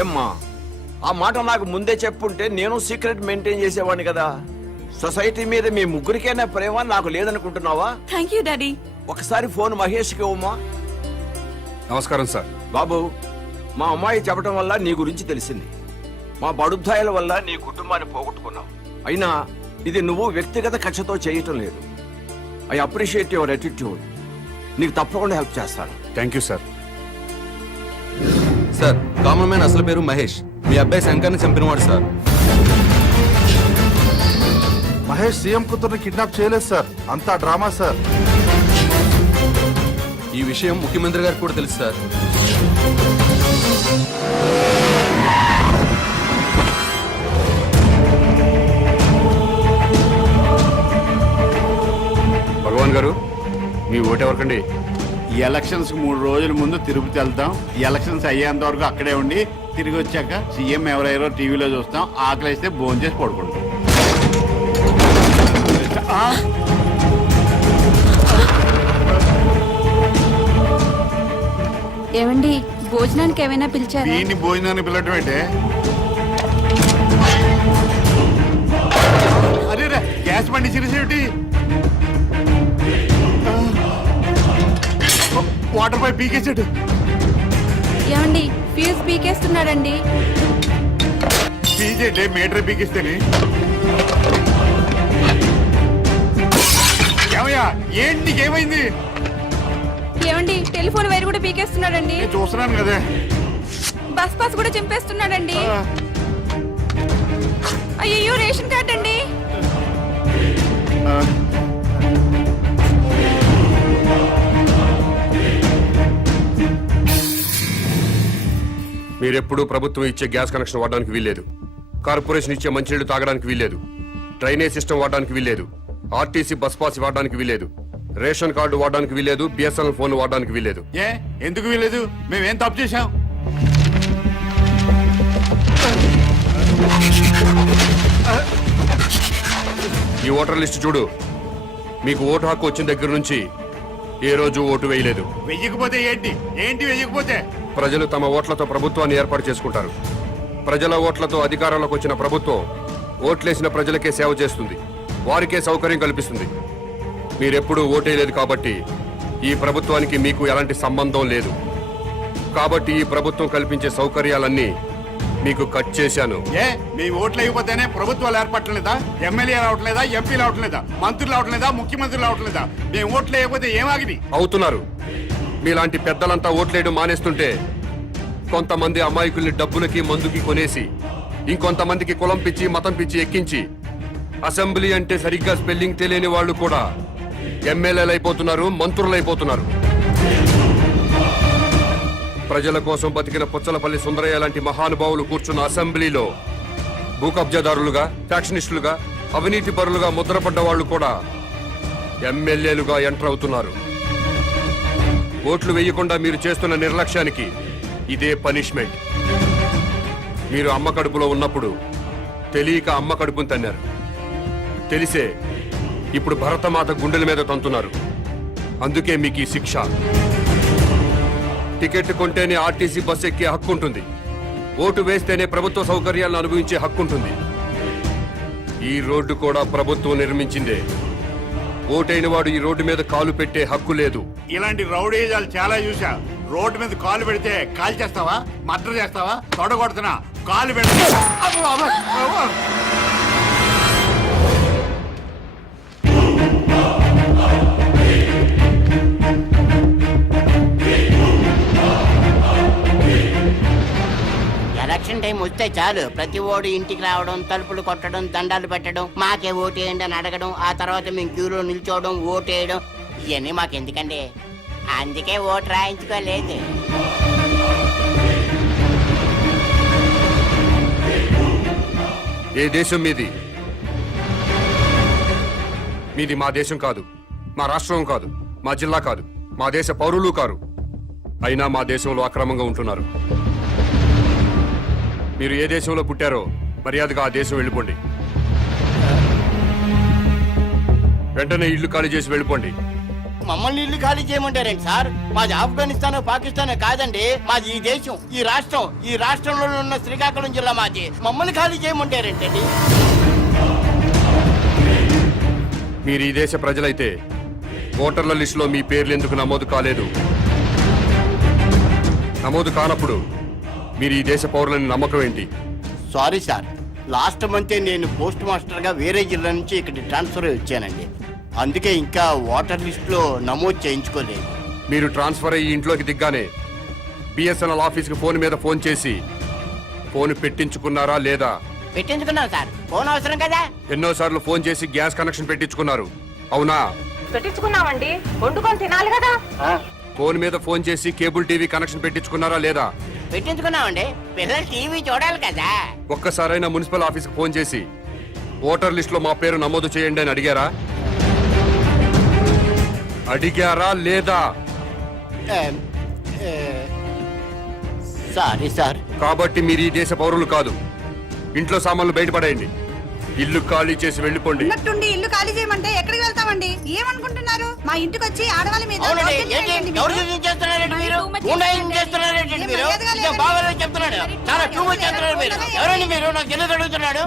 ఏమ్మా, ఆ మాట నాకు ముందే చెప్పుంటే నేను సీక్రెట్ మెయింటైన్ చేసేవాడిని కదా. సొసైటీ మీద మీ ముగ్గురికైనా ప్రేమ నాకు లేదనుకుంటున్నావా? Thank you daddy. ఒకసారి ఫోన్ మహేష్కి ఇవ్వమ్మా. నమస్కారం సార్. బాబు, మా అమ్మాయి చెప్పడం వల్ల నీ గురించి తెలిసింది. మా బడుద్దాయిల వల్ల నీ కుటుంబాన్ని పోగొట్టుకున్నావు. అయినా ఇది నువ్వు వ్యక్తిగత కక్షతో చేయటం లేదు. I appreciate your attitude. నీకు తప్పకుండా హెల్ప్ చేస్తాను. Thank you sir. Sir, common man అసలు పేరు మహేష్. మీ అబ్బాయి శంకర్ని చంపినవాడు సార్. మహేష్ సీఎం కూతుర్ని కిడ్నాప్ చేయలేదు సార్, అంతా డ్రామా సార్. ఈ విషయం ముఖ్యమంత్రి గారికి కూడా తెలుసు సార్. భగవాన్ గారు, మీ ఓటు ఎవరికండి? ఈ ఎలక్షన్స్ 3 రోజుల ముందు తిరుపతి వెళ్తాం. ఈ ఎలక్షన్స్ అయ్యేంత వరకు అక్కడే ఉండి తిరిగి వచ్చాక సీఎం ఎవరెవరో టీవీలో చూస్తాం. ఆకలిస్తే భోజనం చేసి పడుకుంటాం. ఏమండి, భోజనానికి ఏమైనా పిలిచారా? దీన్ని భోజనాన్ని పిలవటం ఏంటే? అరే రే, గ్యాస్ బండి సిరిసేటి, వాటర్ పైప్ పీకేసాడు. ఏమండి ఫీజు పీకేస్తున్నాడండి. తీసేయండి మీటర్ పీకిస్తేనే. ఏమయ్యా ఏంటి నీకేమైంది? ఏమండి టెలిఫోన్ వైర్ కూడా పీకేస్తున్నాడండి. నేను చూస్తున్నాను కదా. బస్ పాస్ కూడా చింపేస్తున్నాడండి. అయ్యో రేషన్ కార్డ్ అండి. మీరెప్పుడూ ప్రభుత్వం ఇచ్చే గ్యాస్ కనెక్షన్ వాడడానికి వీల్లేదు, కార్పొరేషన్ ఇచ్చే మంచినీళ్లు తాగడానికి వీల్లేదు, డ్రైనేజ్ సిస్టమ్ వాడడానికి వీల్లేదు, ఆర్టీసీ బస్ పాస్ వాడడానికి వీల్లేదు, రేషన్ కార్డు వాడడానికి వీల్లేదు, బిఎస్ఎన్ఎల్ ఫోన్ వాడడానికి వీల్లేదు. ఏ ఎందుకు వీలేదు? మేమేం తప్పు చేశాం? ఈ ఓటర్ లిస్ట్ చూడు. మీకు ఓటు హక్కు వచ్చిన దగ్గర నుంచి ఏ రోజు ఓటు వేయలేదు. వెయ్యకపోతే ఏంటి? ఏంటి వెయ్యకపోతే? ప్రజలు తమ ఓట్లతో ప్రభుత్వాన్ని ఏర్పాటు చేసుకుంటారు. ప్రజల ఓట్లతో అధికారంలోకి వచ్చిన ప్రభుత్వం ఓట్లేసిన ప్రజలకే సేవ చేస్తుంది, వారికే సౌకర్యం కల్పిస్తుంది. మీరెప్పుడూ ఓటేయలేదు కాబట్టి ఈ ప్రభుత్వానికి మీకు ఎలాంటి సంబంధం లేదు. కాబట్టి ఈ ప్రభుత్వం కల్పించే సౌకర్యాలన్నీ మీకు కట్ చేశాను. ఏ మీ ఓట్లు అయిపోతేనే ప్రభుత్వాలు ఏర్పడలేదా? ఎమ్మెల్యే రావట్లేదా? ఎంపీలు రావట్లేదా? మంత్రులు రావట్లేదా? ముఖ్యమంత్రులు రావట్లేదా? మేము ఓట్లు వేయకపోతే ఏమాగినాయి? అవుతున్నారు. మీలాంటి పెద్దలంతా ఓట్లేయడం మానేస్తుంటే కొంతమంది అమాయకుల్ని డబ్బులకి మందుకి కొనేసి ఇంకొంతమందికి కులం పిచ్చి మతం పిచ్చి ఎక్కించి అసెంబ్లీ అంటే సరిగ్గా స్పెల్లింగ్ తెలియని వాళ్ళు కూడా ఎమ్మెల్యేలు అయిపోతున్నారు, మంత్రులు అయిపోతున్నారు. ప్రజల కోసం బతికిన పుచ్చలపల్లి సుందరయ్య లాంటి మహానుభావులు కూర్చున్న అసెంబ్లీలో భూ కబ్జాదారులుగా, ఫ్యాక్షనిస్టులుగా, అవినీతి పరులుగా ముద్రపడ్డ వాళ్ళు కూడా ఎమ్మెల్యేలుగా ఎంటర్ అవుతున్నారు. ఓట్లు వేయకుండా మీరు చేస్తున్న నిర్లక్ష్యానికి ఇదే పనిష్మెంట్. మీరు అమ్మ కడుపులో ఉన్నప్పుడు తెలియక అమ్మ కడుపును తన్నారు, తెలిసే ఇప్పుడు భరతమాత గుండెల మీద తంతున్నారు. అందుకే మీకు ఈ శిక్ష. టికెట్ కొంటేనే ఆర్టీసీ బస్ ఎక్కే హక్కు ఉంటుంది, ఓటు వేస్తేనే ప్రభుత్వ సౌకర్యాలను అనుభవించే హక్కు ఉంటుంది. ఈ రోడ్డు కూడా ప్రభుత్వం నిర్మించిందే. ఓటైన వాడు ఈ రోడ్డు మీద కాలు పెట్టే హక్కు లేదు. ఇలాంటి రౌడీజాలు చాలా చూసా. రోడ్డు మీద కాలు పెడితే కాలు చేస్తావా? మర్డర్ చేస్తావా? తొడగొడుతున్నా కాలు పెడతా. ఎలక్షన్ టైం వస్తే చాలు ప్రతి ఓడు ఇంటికి రావడం, తలుపులు కొట్టడం, దండాలు పెట్టడం, మాకే ఓటేయండి అని అడగడం, ఆ తర్వాత మేము క్యూలో నిల్చోవడం, ఓటేయడం, ఇవన్నీ మాకెందుకండి? అందుకే ఓటు రాయించుకోలేదు. ఏ దేశం మీది? మీది మా దేశం కాదు, మా రాష్ట్రం కాదు, మా జిల్లా కాదు, మా దేశ పౌరులు కారు. అయినా మా దేశంలో అక్రమంగా ఉంటున్నారు. మీరు ఏ దేశంలో పుట్టారో మర్యాదగా ఆ దేశం వెళ్ళిపోండి. వెంటనే ఇల్లు ఖాళీ చేసి వెళ్ళిపోండి. మమ్మల్ని ఇల్లు ఖాళీ చేయమంటారండి సార్? మాది ఆఫ్ఘనిస్తాన్, పాకిస్తాన్ కాదండి. మాది ఈ దేశం, ఈ రాష్ట్రం. ఈ రాష్ట్రంలో ఉన్న శ్రీకాకుళం జిల్లా మాది. మమ్మల్ని ఖాళీ చేయమంటారేంటండి? మీరు ఈ దేశ ప్రజలైతే ఓటర్ల లిస్టులో మీ పేర్లు ఎందుకు నమోదు కాలేదు? నమోదు కానప్పుడు మీరు ఈ దేశ పౌరులని నమ్మకం ఏంటి? సారీ సార్, లాస్ట్ మంతే నేను పోస్ట్ మాస్టర్ గా వేరే జిల్లా నుంచి ఇక్కడ ట్రాన్స్ఫర్ వచ్చానండి. అందుకే ఇంకా ఓటర్ లిస్ట్ లో నమోదు చేయించుకోలేదు. మీరు ట్రాన్స్ఫర్ అయ్యి ఇంట్లోకి దిగ్గానే బిఎస్ఎన్ఎల్ ఆఫీస్కి ఫోన్ మీద ఫోన్ చేసి ఫోన్ పెట్టించుకున్నారా లేదా? పెట్టించుకున్నాం సార్. ఫోన్ అవసరం కదా? ఎన్నోసార్లు ఫోన్ చేసి గ్యాస్ కనెక్షన్ పెట్టించుకున్నారు, అవునా? పెట్టించుకున్నామండి, వండుకొని తినాలి కదా. ఫోన్ మీద ఫోన్ చేసి కేబుల్ టీవీ కనెక్షన్ పెట్టించుకున్నారా లేదా? పెట్టించుకున్నామండి, పిల్లలు టీవీ చూడాలి కదా. ఒక్కసారైనా మున్సిపల్ ఆఫీస్కి ఫోన్ చేసి ఓటర్ లిస్ట్ లో మా పేరు నమోదు చేయండి అని అడిగారా? అడిగారా లేదా? Sorry sir. కాబట్టి మీరు ఈ దేశ పౌరులు కాదు. ఇంట్లో సామాన్లు బయటపడేయండి, ఇల్లు ఖాళీ చేసి వెళ్ళిపోండి. ఉన్నట్టుండి ఇల్లు ఖాళీ చేయమంటే ఎక్కడికి వెళ్తామండి? ఏమనుకుంటున్నారు? మా ఇంటికి వచ్చి ఆడవాళ్ళ మీద అవునండి, దౌర్జన్యం ఏంటి? చేయండి మీరు. దౌర్జన్యం చేస్తున్నారేంటి మీరు? గుండాయిజం చేస్తున్నారేంటి మీరు? మర్యాదగా ఇదే బాగా చెప్తున్నాడు. చాలా టూ మచ్ చేస్తున్నారు మీరు. ఎవరండి మీరు? నాకు తెలియదు అడుగుతున్నాడు.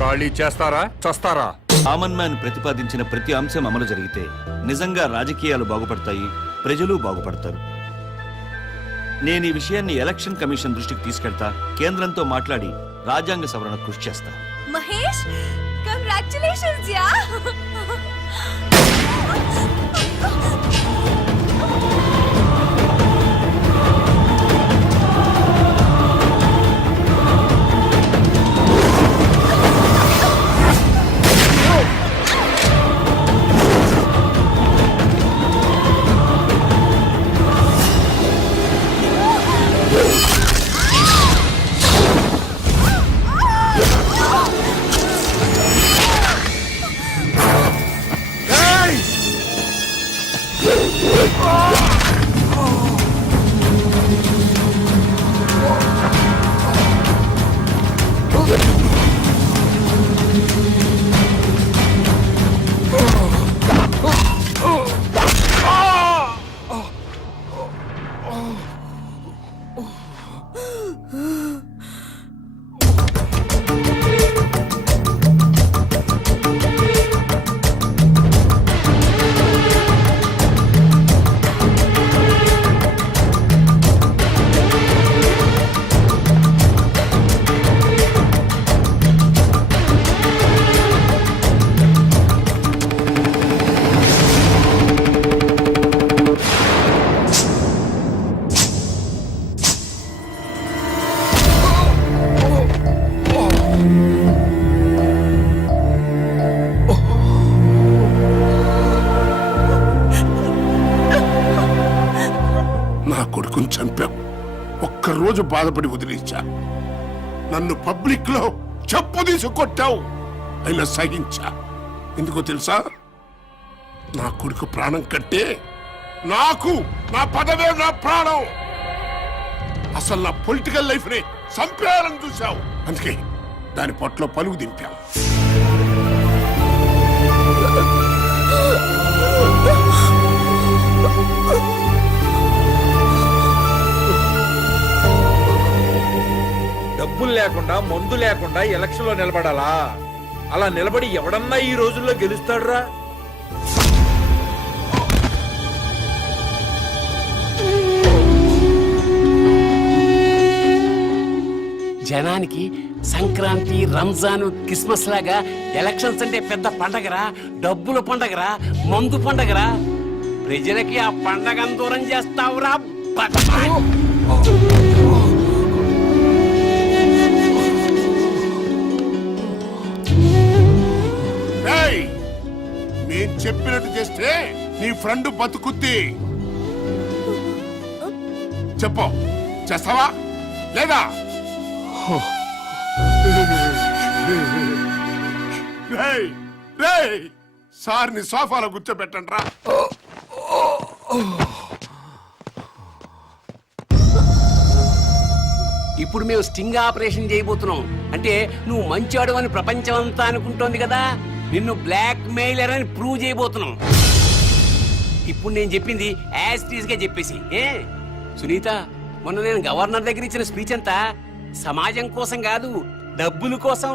ఖాళీ చేస్తారా, చస్తారా? కామన్ మ్యాన్ ప్రతిపాదించిన ప్రతి అంశం అమలు జరిగితే నిజంగా రాజకీయాలు బాగుపడతాయి, ప్రజలు బాగుపడతారు. నేను ఈ విషయాన్ని ఎలక్షన్ కమిషన్ దృష్టికి తీసుకెళ్తా, కేంద్రంతో మాట్లాడి రాజ్యాంగ సవరణ కృషి చేస్తా. Mahesh, congratulations yeah. నా కొడుకుని చంపాం, ఒక్కరోజు బాధపడి వదిలించా. నన్ను పబ్లిక్ లో చెప్పు తీసి కొట్టావు, అయినా సహించా. ఎందుకో తెలుసా? నా కొడుకు ప్రాణం కంటే నాకు నా పదవే నా ప్రాణం. అసలు నా పొలిటికల్ లైఫ్ ని చంపేయాలని చూశావు, అందుకే దాని పొట్లో పలుగు దింపాం. డబ్బులు లేకుండా, మందు లేకుండా ఎలక్షన్ లో నిలబడాలా? అలా నిలబడి ఎవడన్నా ఈ రోజుల్లో గెలుస్తాడురా? జనానికి సంక్రాంతి, రంజాన్, క్రిస్మస్ లాగా ఎలక్షన్స్ అంటే పెద్ద పండగరా, డబ్బుల పండగరా, మందు పండగరా. ప్రజలకి ఆ పండగను దూరం చేస్తావురా. నేను చెప్పినట్టు చేస్తే నీ ఫ్రెండ్ బతుకుద్ది. చెప్పు, చేస్తావా లేదా? సార్ని సోఫాలో కూర్చోబెట్టండి రా. ఇప్పుడు మేము స్టింగ్ ఆపరేషన్ చేయబోతున్నాం. అంటే నువ్వు మంచివాడు అని ప్రపంచం అంతా అనుకుంటోంది కదా. నిన్ను బ్లాక్ మెయిలర్ అని ప్రూవ్ చేయబోతున్నాం. ఇప్పుడు నేను చెప్పింది యాజ్ టీజ్ గా చెప్పేసి. సునీత, మొన్న నేను గవర్నర్ దగ్గర ఇచ్చిన స్పీచ్ అంతా సమాజం కోసం కాదు, డబ్బుల కోసం.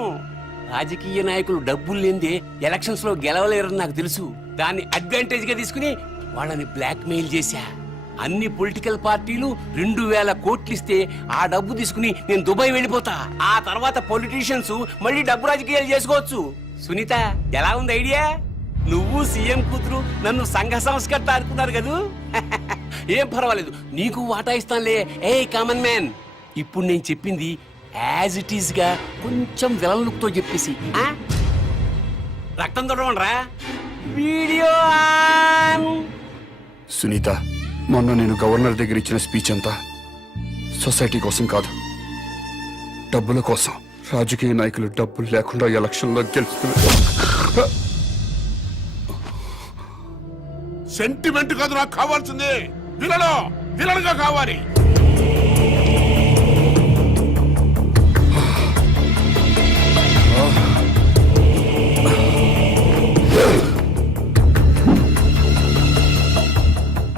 రాజకీయ నాయకులు డబ్బులు లేనిదే ఎలక్షన్స్ లో గెలవలేరని నాకు తెలుసు. దాన్ని అడ్వాంటేజ్ గా తీసుకుని వాళ్ళని బ్లాక్ మెయిల్ చేశా. అన్ని పొలిటికల్ పార్టీలు 2000 కోట్లు ఇస్తే ఆ డబ్బు తీసుకుని నేను దుబాయ్ వెళ్ళిపోతా. ఆ తర్వాత పొలిటీషియన్స్ మళ్ళీ డబ్బు రాజకీయాలు చేసుకోవచ్చు. సునీత, ఎలా ఉంది ఐడియా? నువ్వు సీఎం కూతురు నన్ను సంఘ సంస్కర్త అనుకున్నారు కదూ. ఏం పర్వాలేదు, నీకు వాటా ఇస్తానులే. ఏ కామన్ మ్యాన్, ఇప్పుడు నేను చెప్పింది యాజ్ ఇట్ ఈస్ గా కొంచెం విలన్ లుక్ తో చెప్పేసి రక్తం తొడవండ్రా. Video on. సునీత, మొన్న నేను గవర్నర్ దగ్గర ఇచ్చిన స్పీచ్ అంతా సొసైటీ కోసం కాదు, డబ్బుల కోసం. రాజకీయ నాయకులు డబ్బులు లేకుండా ఎలక్షన్లో గెలుస్తున్నారు. సెంటిమెంట్ కాదు నాకు కావాల్సింది, విలన్ గా కావాలి.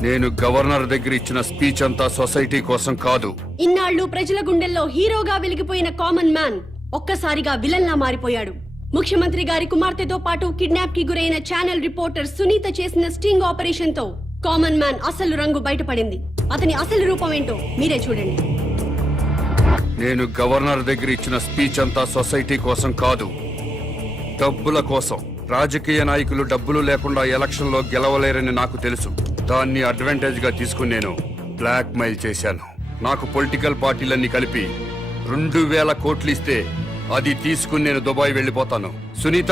నేను గవర్నర్ దగ్గర ఇచ్చిన స్పీచ్ అంతా సొసైటీ కోసం కాదు. ఇన్నాళ్లు ప్రజల గుండెల్లో హీరోగా వెలిగిపోయిన కామన్ మ్యాన్ ఒక్కసారిగా విలన్లా మారిపోయాడు. ముఖ్యమంత్రి గారి కుమార్తెతో పాటు కిడ్నాప్ కి గురైన ఛానల్ రిపోర్టర్ సునీత చేసిన స్టింగ్ ఆపరేషన్ తో కామన్ మ్యాన్ అసలు రంగు బయటపడింది. అతని అసలు రూపం ఏంటో మీరే చూడండి. నేను గవర్నర్ దగ్గర ఇచ్చిన స్పీచ్ అంతా సొసైటీ కోసం కాదు, డబ్బుల కోసం. రాజకీయ నాయకులు డబ్బులు లేకుండా ఎలక్షన్ లో గెలవలేరని నాకు తెలుసు. దాన్ని అడ్వాంటేజ్ గా తీసుకుని నేను బ్లాక్ మెయిల్ చేశాను. నాకు పొలిటికల్ పార్టీలన్నీ కలిపి 2000 కోట్లు ఇస్తే అది తీసుకుని నేను దుబాయ్ వెళ్ళిపోతాను. సునీత,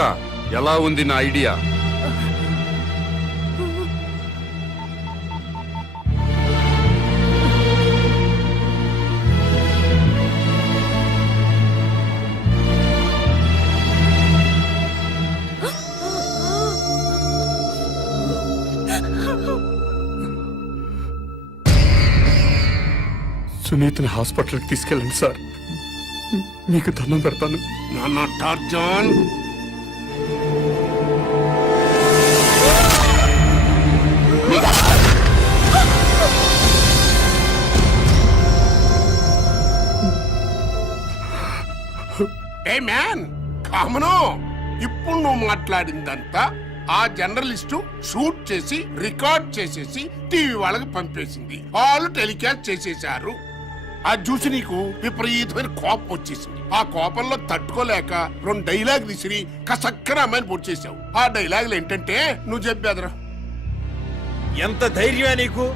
ఎలా ఉంది నా ఐడియా? సునీతని హాస్పిటల్కి తీసుకెళ్ళండి సార్, మీకు దండం పెడతాను. నాన్న టార్జాన్, ఏ మ్యాన్ కామను, ఇప్పుడు నువ్వు మాట్లాడిందంతా ఆ జర్నలిస్టు షూట్ చేసి రికార్డ్ చేసేసి టీవీ వాళ్ళకి పంపేసింది. వాళ్ళు టెలికాస్ట్ చేసేశారు. అది చూసి నీకు విపరీతమైన కోపం వచ్చేసింది. ఆ కోపంలో తట్టుకోలేక 2 డైలాగ్ విసిరి కసక్కన అమ్మాయిని పొడి చేసావు. ఆ డైలాగులు ఏంటంటే, నువ్వు చెప్పేదరా. ఎంత ధైర్యమే నీకు?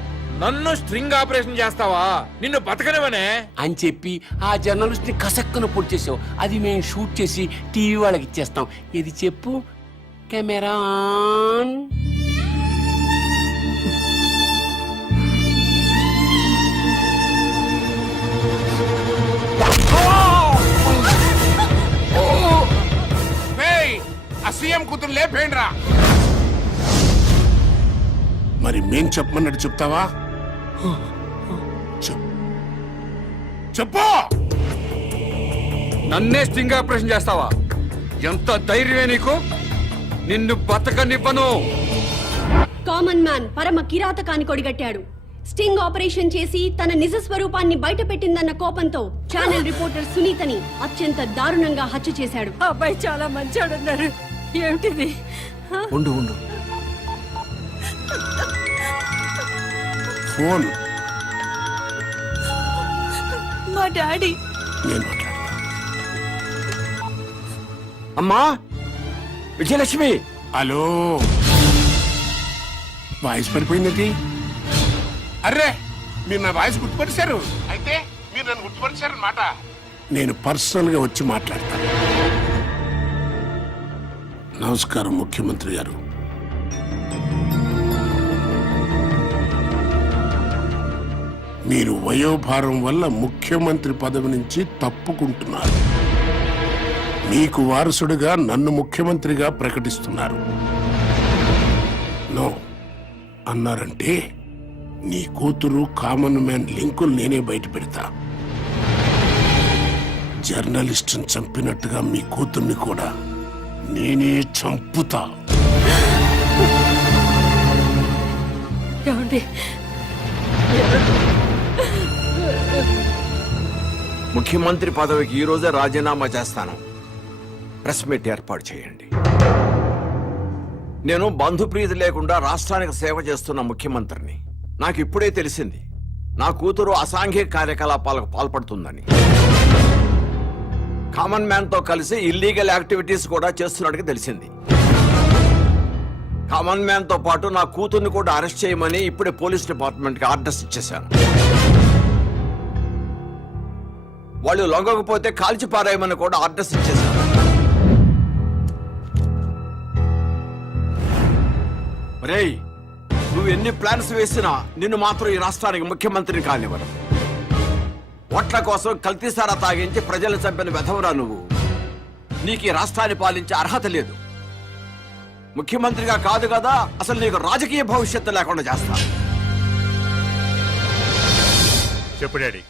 నన్ను స్ట్రింగ్ ఆపరేషన్ చేస్తావా? నిన్ను బతకనివనే అని చెప్పి ఆ జర్నలిస్ట్ ని కసక్కున పొడి చేసావు. అది మేము షూట్ చేసి టీవీ వాళ్ళకి ఇచ్చేస్తాం. ఇది చెప్పు. Camera on. సీఎం కూతురు లేపేండ్రా. మరి మేం చెప్పమన్నట్టు చెప్తావా? చెప్పు. నన్నే స్టింగ్ ఆపరేషన్ చేస్తావా? ఎంత ధైర్యమే నీకు? నిన్ను బతకనివ్వను. కామన్ మ్యాన్ పరమ కిరాతకాన్ని కొడిగట్టాడు. స్టింగ్ ఆపరేషన్ చేసి తన నిజ స్వరూపాన్ని బయట పెట్టిందన్న కోపంతో ఛానల్ రిపోర్టర్ సునీతని అత్యంత దారుణంగా హత్య చేశాడు. అబ్బాయి చాలా మంచోడన్నారు. ఏమిటిది? ఉండు ఉండు. ఫోన్. మా డాడీ. నేను మాట్లాడతా. అమ్మా విజయలక్ష్మి. హలో, వాయిస్ పడిపోయింది. అర్రే, మీరు నా వాయిస్ గుర్తుపరిచారు. అయితే మీరు నన్ను గుర్తుపరిచారు అన్నమాట. నేను పర్సనల్ గా వచ్చి మాట్లాడతాను. నమస్కారం ముఖ్యమంత్రి గారు. మీరు వయోభారం వల్ల ముఖ్యమంత్రి పదవి నుంచి తప్పుకుంటున్నారు. మీకు వారసుడిగా నన్ను ముఖ్యమంత్రిగా ప్రకటిస్తున్నారు. నో అన్నారంటే నీ కూతురు కామన్ మ్యాన్ లింకులు నేనే బయట పెడతా. జర్నలిస్టుని చంపినట్టుగా మీ కూతుర్ని కూడా నేనే చంపుతా. ముఖ్యమంత్రి పదవికి ఈ రోజే రాజీనామా చేస్తాను. ప్రెస్ మీట్ ఏర్పాటు చేయండి. నేను బంధుప్రీతి లేకుండా రాష్ట్రానికి సేవ చేస్తున్న ముఖ్యమంత్రిని. నాకు ఇప్పుడే తెలిసింది నా కూతురు అసాంఘిక కార్యకలాపాలకు పాల్పడుతుందని. కామన్ మ్యాన్ తో కలిసి ఇల్లీగల్ యాక్టివిటీస్ కూడా చేస్తున్నట్టుగా తెలిసింది. కామన్ మ్యాన్ తో పాటు నా కూతుర్ని కూడా అరెస్ట్ చేయమని ఇప్పుడే పోలీస్ డిపార్ట్మెంట్ కి ఆర్డర్స్ ఇచ్చేశాను. వాళ్ళు లొంగకపోతే కాల్చి పారాయమని కూడా ఆర్డర్స్ ఇచ్చేశాను. రేయ్, నువ్వు ఎన్ని ప్లాన్స్ వేసినా నిన్ను మాత్రం ఈ రాష్ట్రానికి ముఖ్యమంత్రిని కానివ్వడం. ఓట్ల కోసం కల్తీసారా తాగించి ప్రజలు చంపిన వెధవరా నువ్వు. నీకు ఈ రాష్ట్రాన్ని పాలించే అర్హత లేదు. ముఖ్యమంత్రిగా కాదు కదా, అసలు నీకు రాజకీయ భవిష్యత్తు లేకుండా చేస్తా. చెప్పు డాడీ.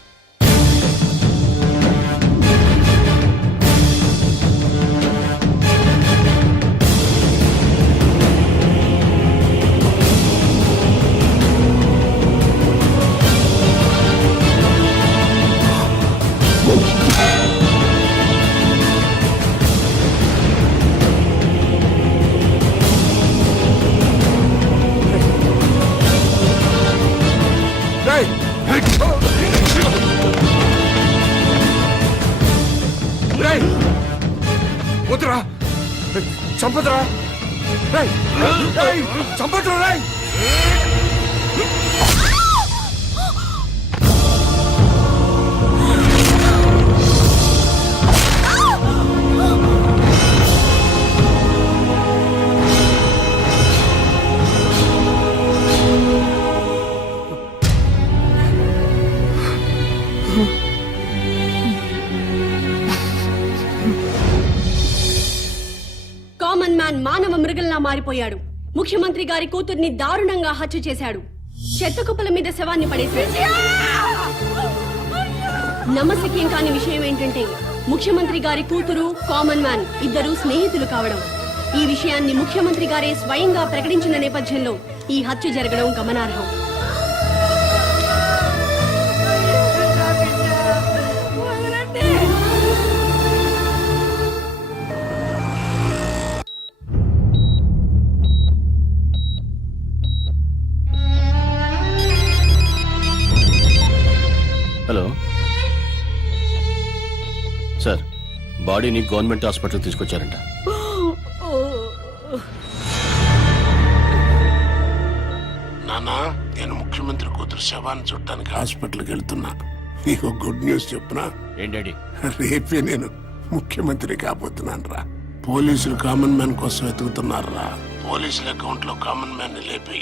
చంపొద్దురా చంపొద్దురా రేయ్, రేయ్, చంపొద్దురా రేయ్. కామన్ మ్యాన్ మానవ మృగంలా మారిపోయాడు. ముఖ్యమంత్రి గారి కూతుర్ని దారుణంగా హత్య చేశాడు. చెత్త కుప్పల మీద శవాన్ని పడేశాడు. నమ్మశక్యం కాని విషయం ఏంటంటే ముఖ్యమంత్రి గారి కూతురు కామన్ మ్యాన్ ఇద్దరు స్నేహితులు కావడం. ఈ విషయాన్ని ముఖ్యమంత్రి గారే స్వయంగా ప్రకటించిన నేపథ్యంలో ఈ హత్య జరగడం గమనార్హం. హలో సార్, బాడీని గవర్నమెంట్ హాస్పిటల్ తీసుకొచ్చారంట. నానా, నేను ముఖ్యమంత్రి కూతురు శవాన్ని చుట్టానికి హాస్పిటల్కి వెళ్తున్నా. నీకు గుడ్ న్యూస్ చెప్పునా? ఏంటండి? రేపే నేను ముఖ్యమంత్రి కాబోతున్నాను రా. పోలీసులు కామన్ మ్యాన్ కోసం వెతుకుతున్నారు రా. పోలీసుల అకౌంట్ లో కామన్ మ్యాన్ ని లేపి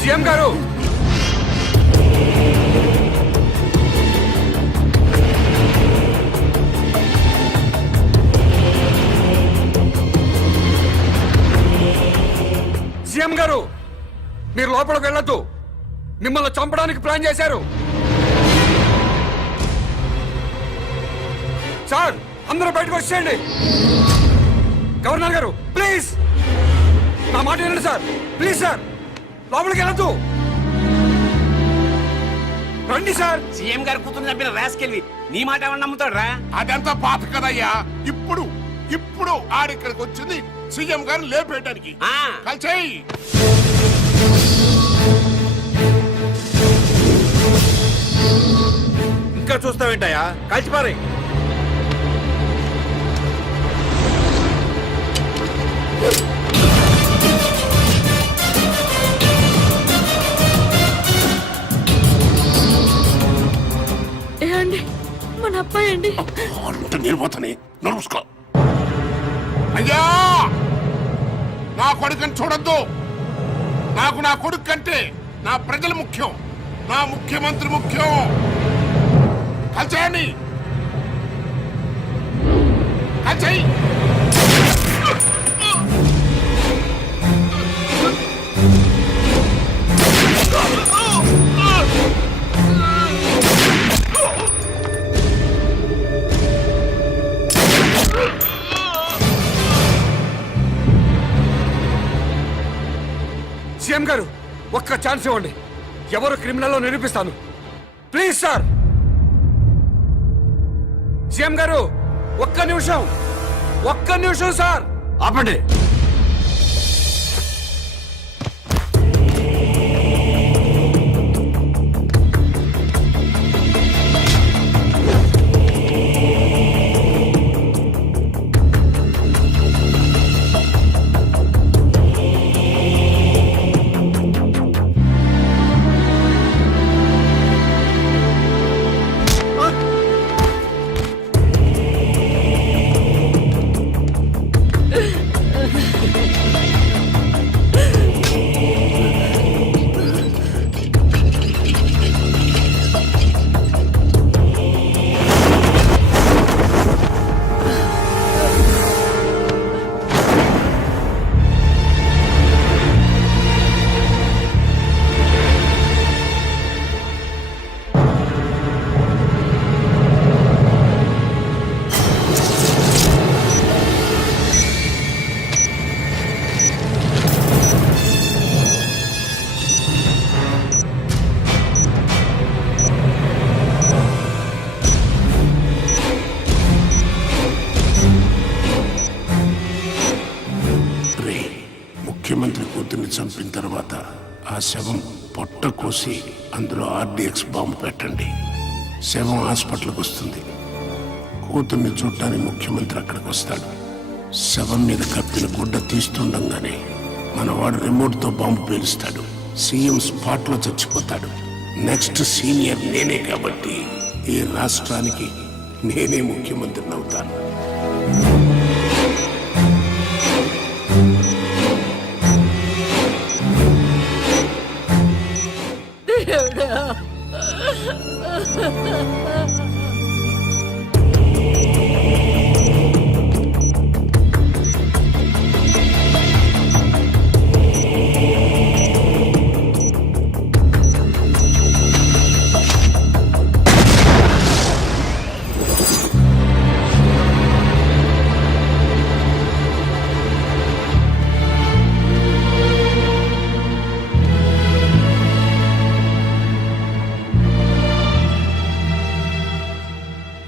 సీఎం గారు, సీఎం గారు, మీరు లోపలికి వెళ్ళొద్దు. మిమ్మల్ని చంపడానికి ప్లాన్ చేశారు. సార్, అందరూ బయటకు వచ్చేయండి. గవర్నర్ గారు, ప్లీజ్ నా మాట వినండి సార్. ప్లీజ్ సార్, లోపలికి వెళ్ళొద్దు. రండి సార్. సీఎం గారు కూతురు చంపిన రాసుకెళ్ళి నీ మాట ఏమన్నా నమ్ముతాడు రా? అదంతా పాప కదయ్యా. ఇప్పుడు ఆడిక్కడికి వచ్చింది సీఎం గారు లేపేయడానికి. కలిసేయ్. ఇంకా చూస్తావేంటయ్యా? కాల్చిపారే. నేను పోతానే నడుచుకో. అయ్యా, నా కొడుకుని చూడొద్దు. నాకు నా కొడుకు కంటే నా ప్రజలు ముఖ్యం, నా ముఖ్యమంత్రి ముఖ్యం. కలిసేయండి, కలిసేయి. సీఎం గారు ఒక్క ఛాన్స్ ఇవ్వండి. ఎవరు క్రిమినల్లో నిరూపిస్తాను. Please sir. సీఎం గారు ఒక్క నిమిషం సార్. ఆపండి. ముఖ్యమంత్రి కూతుర్ని చంపిన తర్వాత ఆ శవం పొట్ట కోసి అందులో ఆర్డిఎక్స్ బాంబు పెట్టండి. శవం హాస్పిటల్కి వస్తుంది. కూతుర్ని చూడటానికి ముఖ్యమంత్రి అక్కడికి వస్తాడు. శవం మీద కప్పిన గుడ్డ తీస్తుండగానే మనవాడు రిమోట్తో బాంబు పేలుస్తాడు. సీఎం స్పాట్లో చచ్చిపోతాడు. నెక్స్ట్ సీనియర్ నేనే కాబట్టి ఈ రాష్ట్రానికి నేనే ముఖ్యమంత్రిని అవుతాను.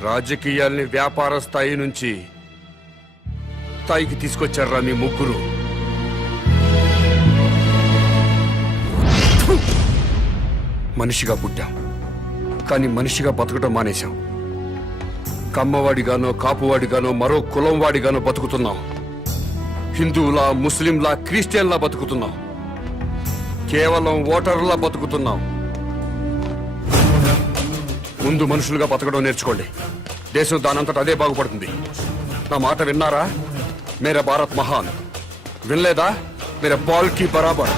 రాజకీయాల్ని వ్యాపార స్థాయి నుంచి స్థాయికి తీసుకొచ్చారా మీ ముగ్గురు. మనిషిగా పుట్టాం, కానీ మనిషిగా బతకడం మానేశాం. కమ్మవాడిగానో కాపువాడిగానో మరో కులం వాడిగానో బతుకుతున్నాం. హిందువులా, ముస్లింలా, క్రిస్టియన్లా బతుకుతున్నాం. కేవలం ఓటర్లా బతుకుతున్నాం. ముందు మనుషులుగా బతకడం నేర్చుకోండి. దేశం దానంతట అదే బాగుపడుతుంది. నా మాట విన్నారా? మేరా భారత్ మహాన్. వినలేదా? మేరా బాల్ కి బరాబర్.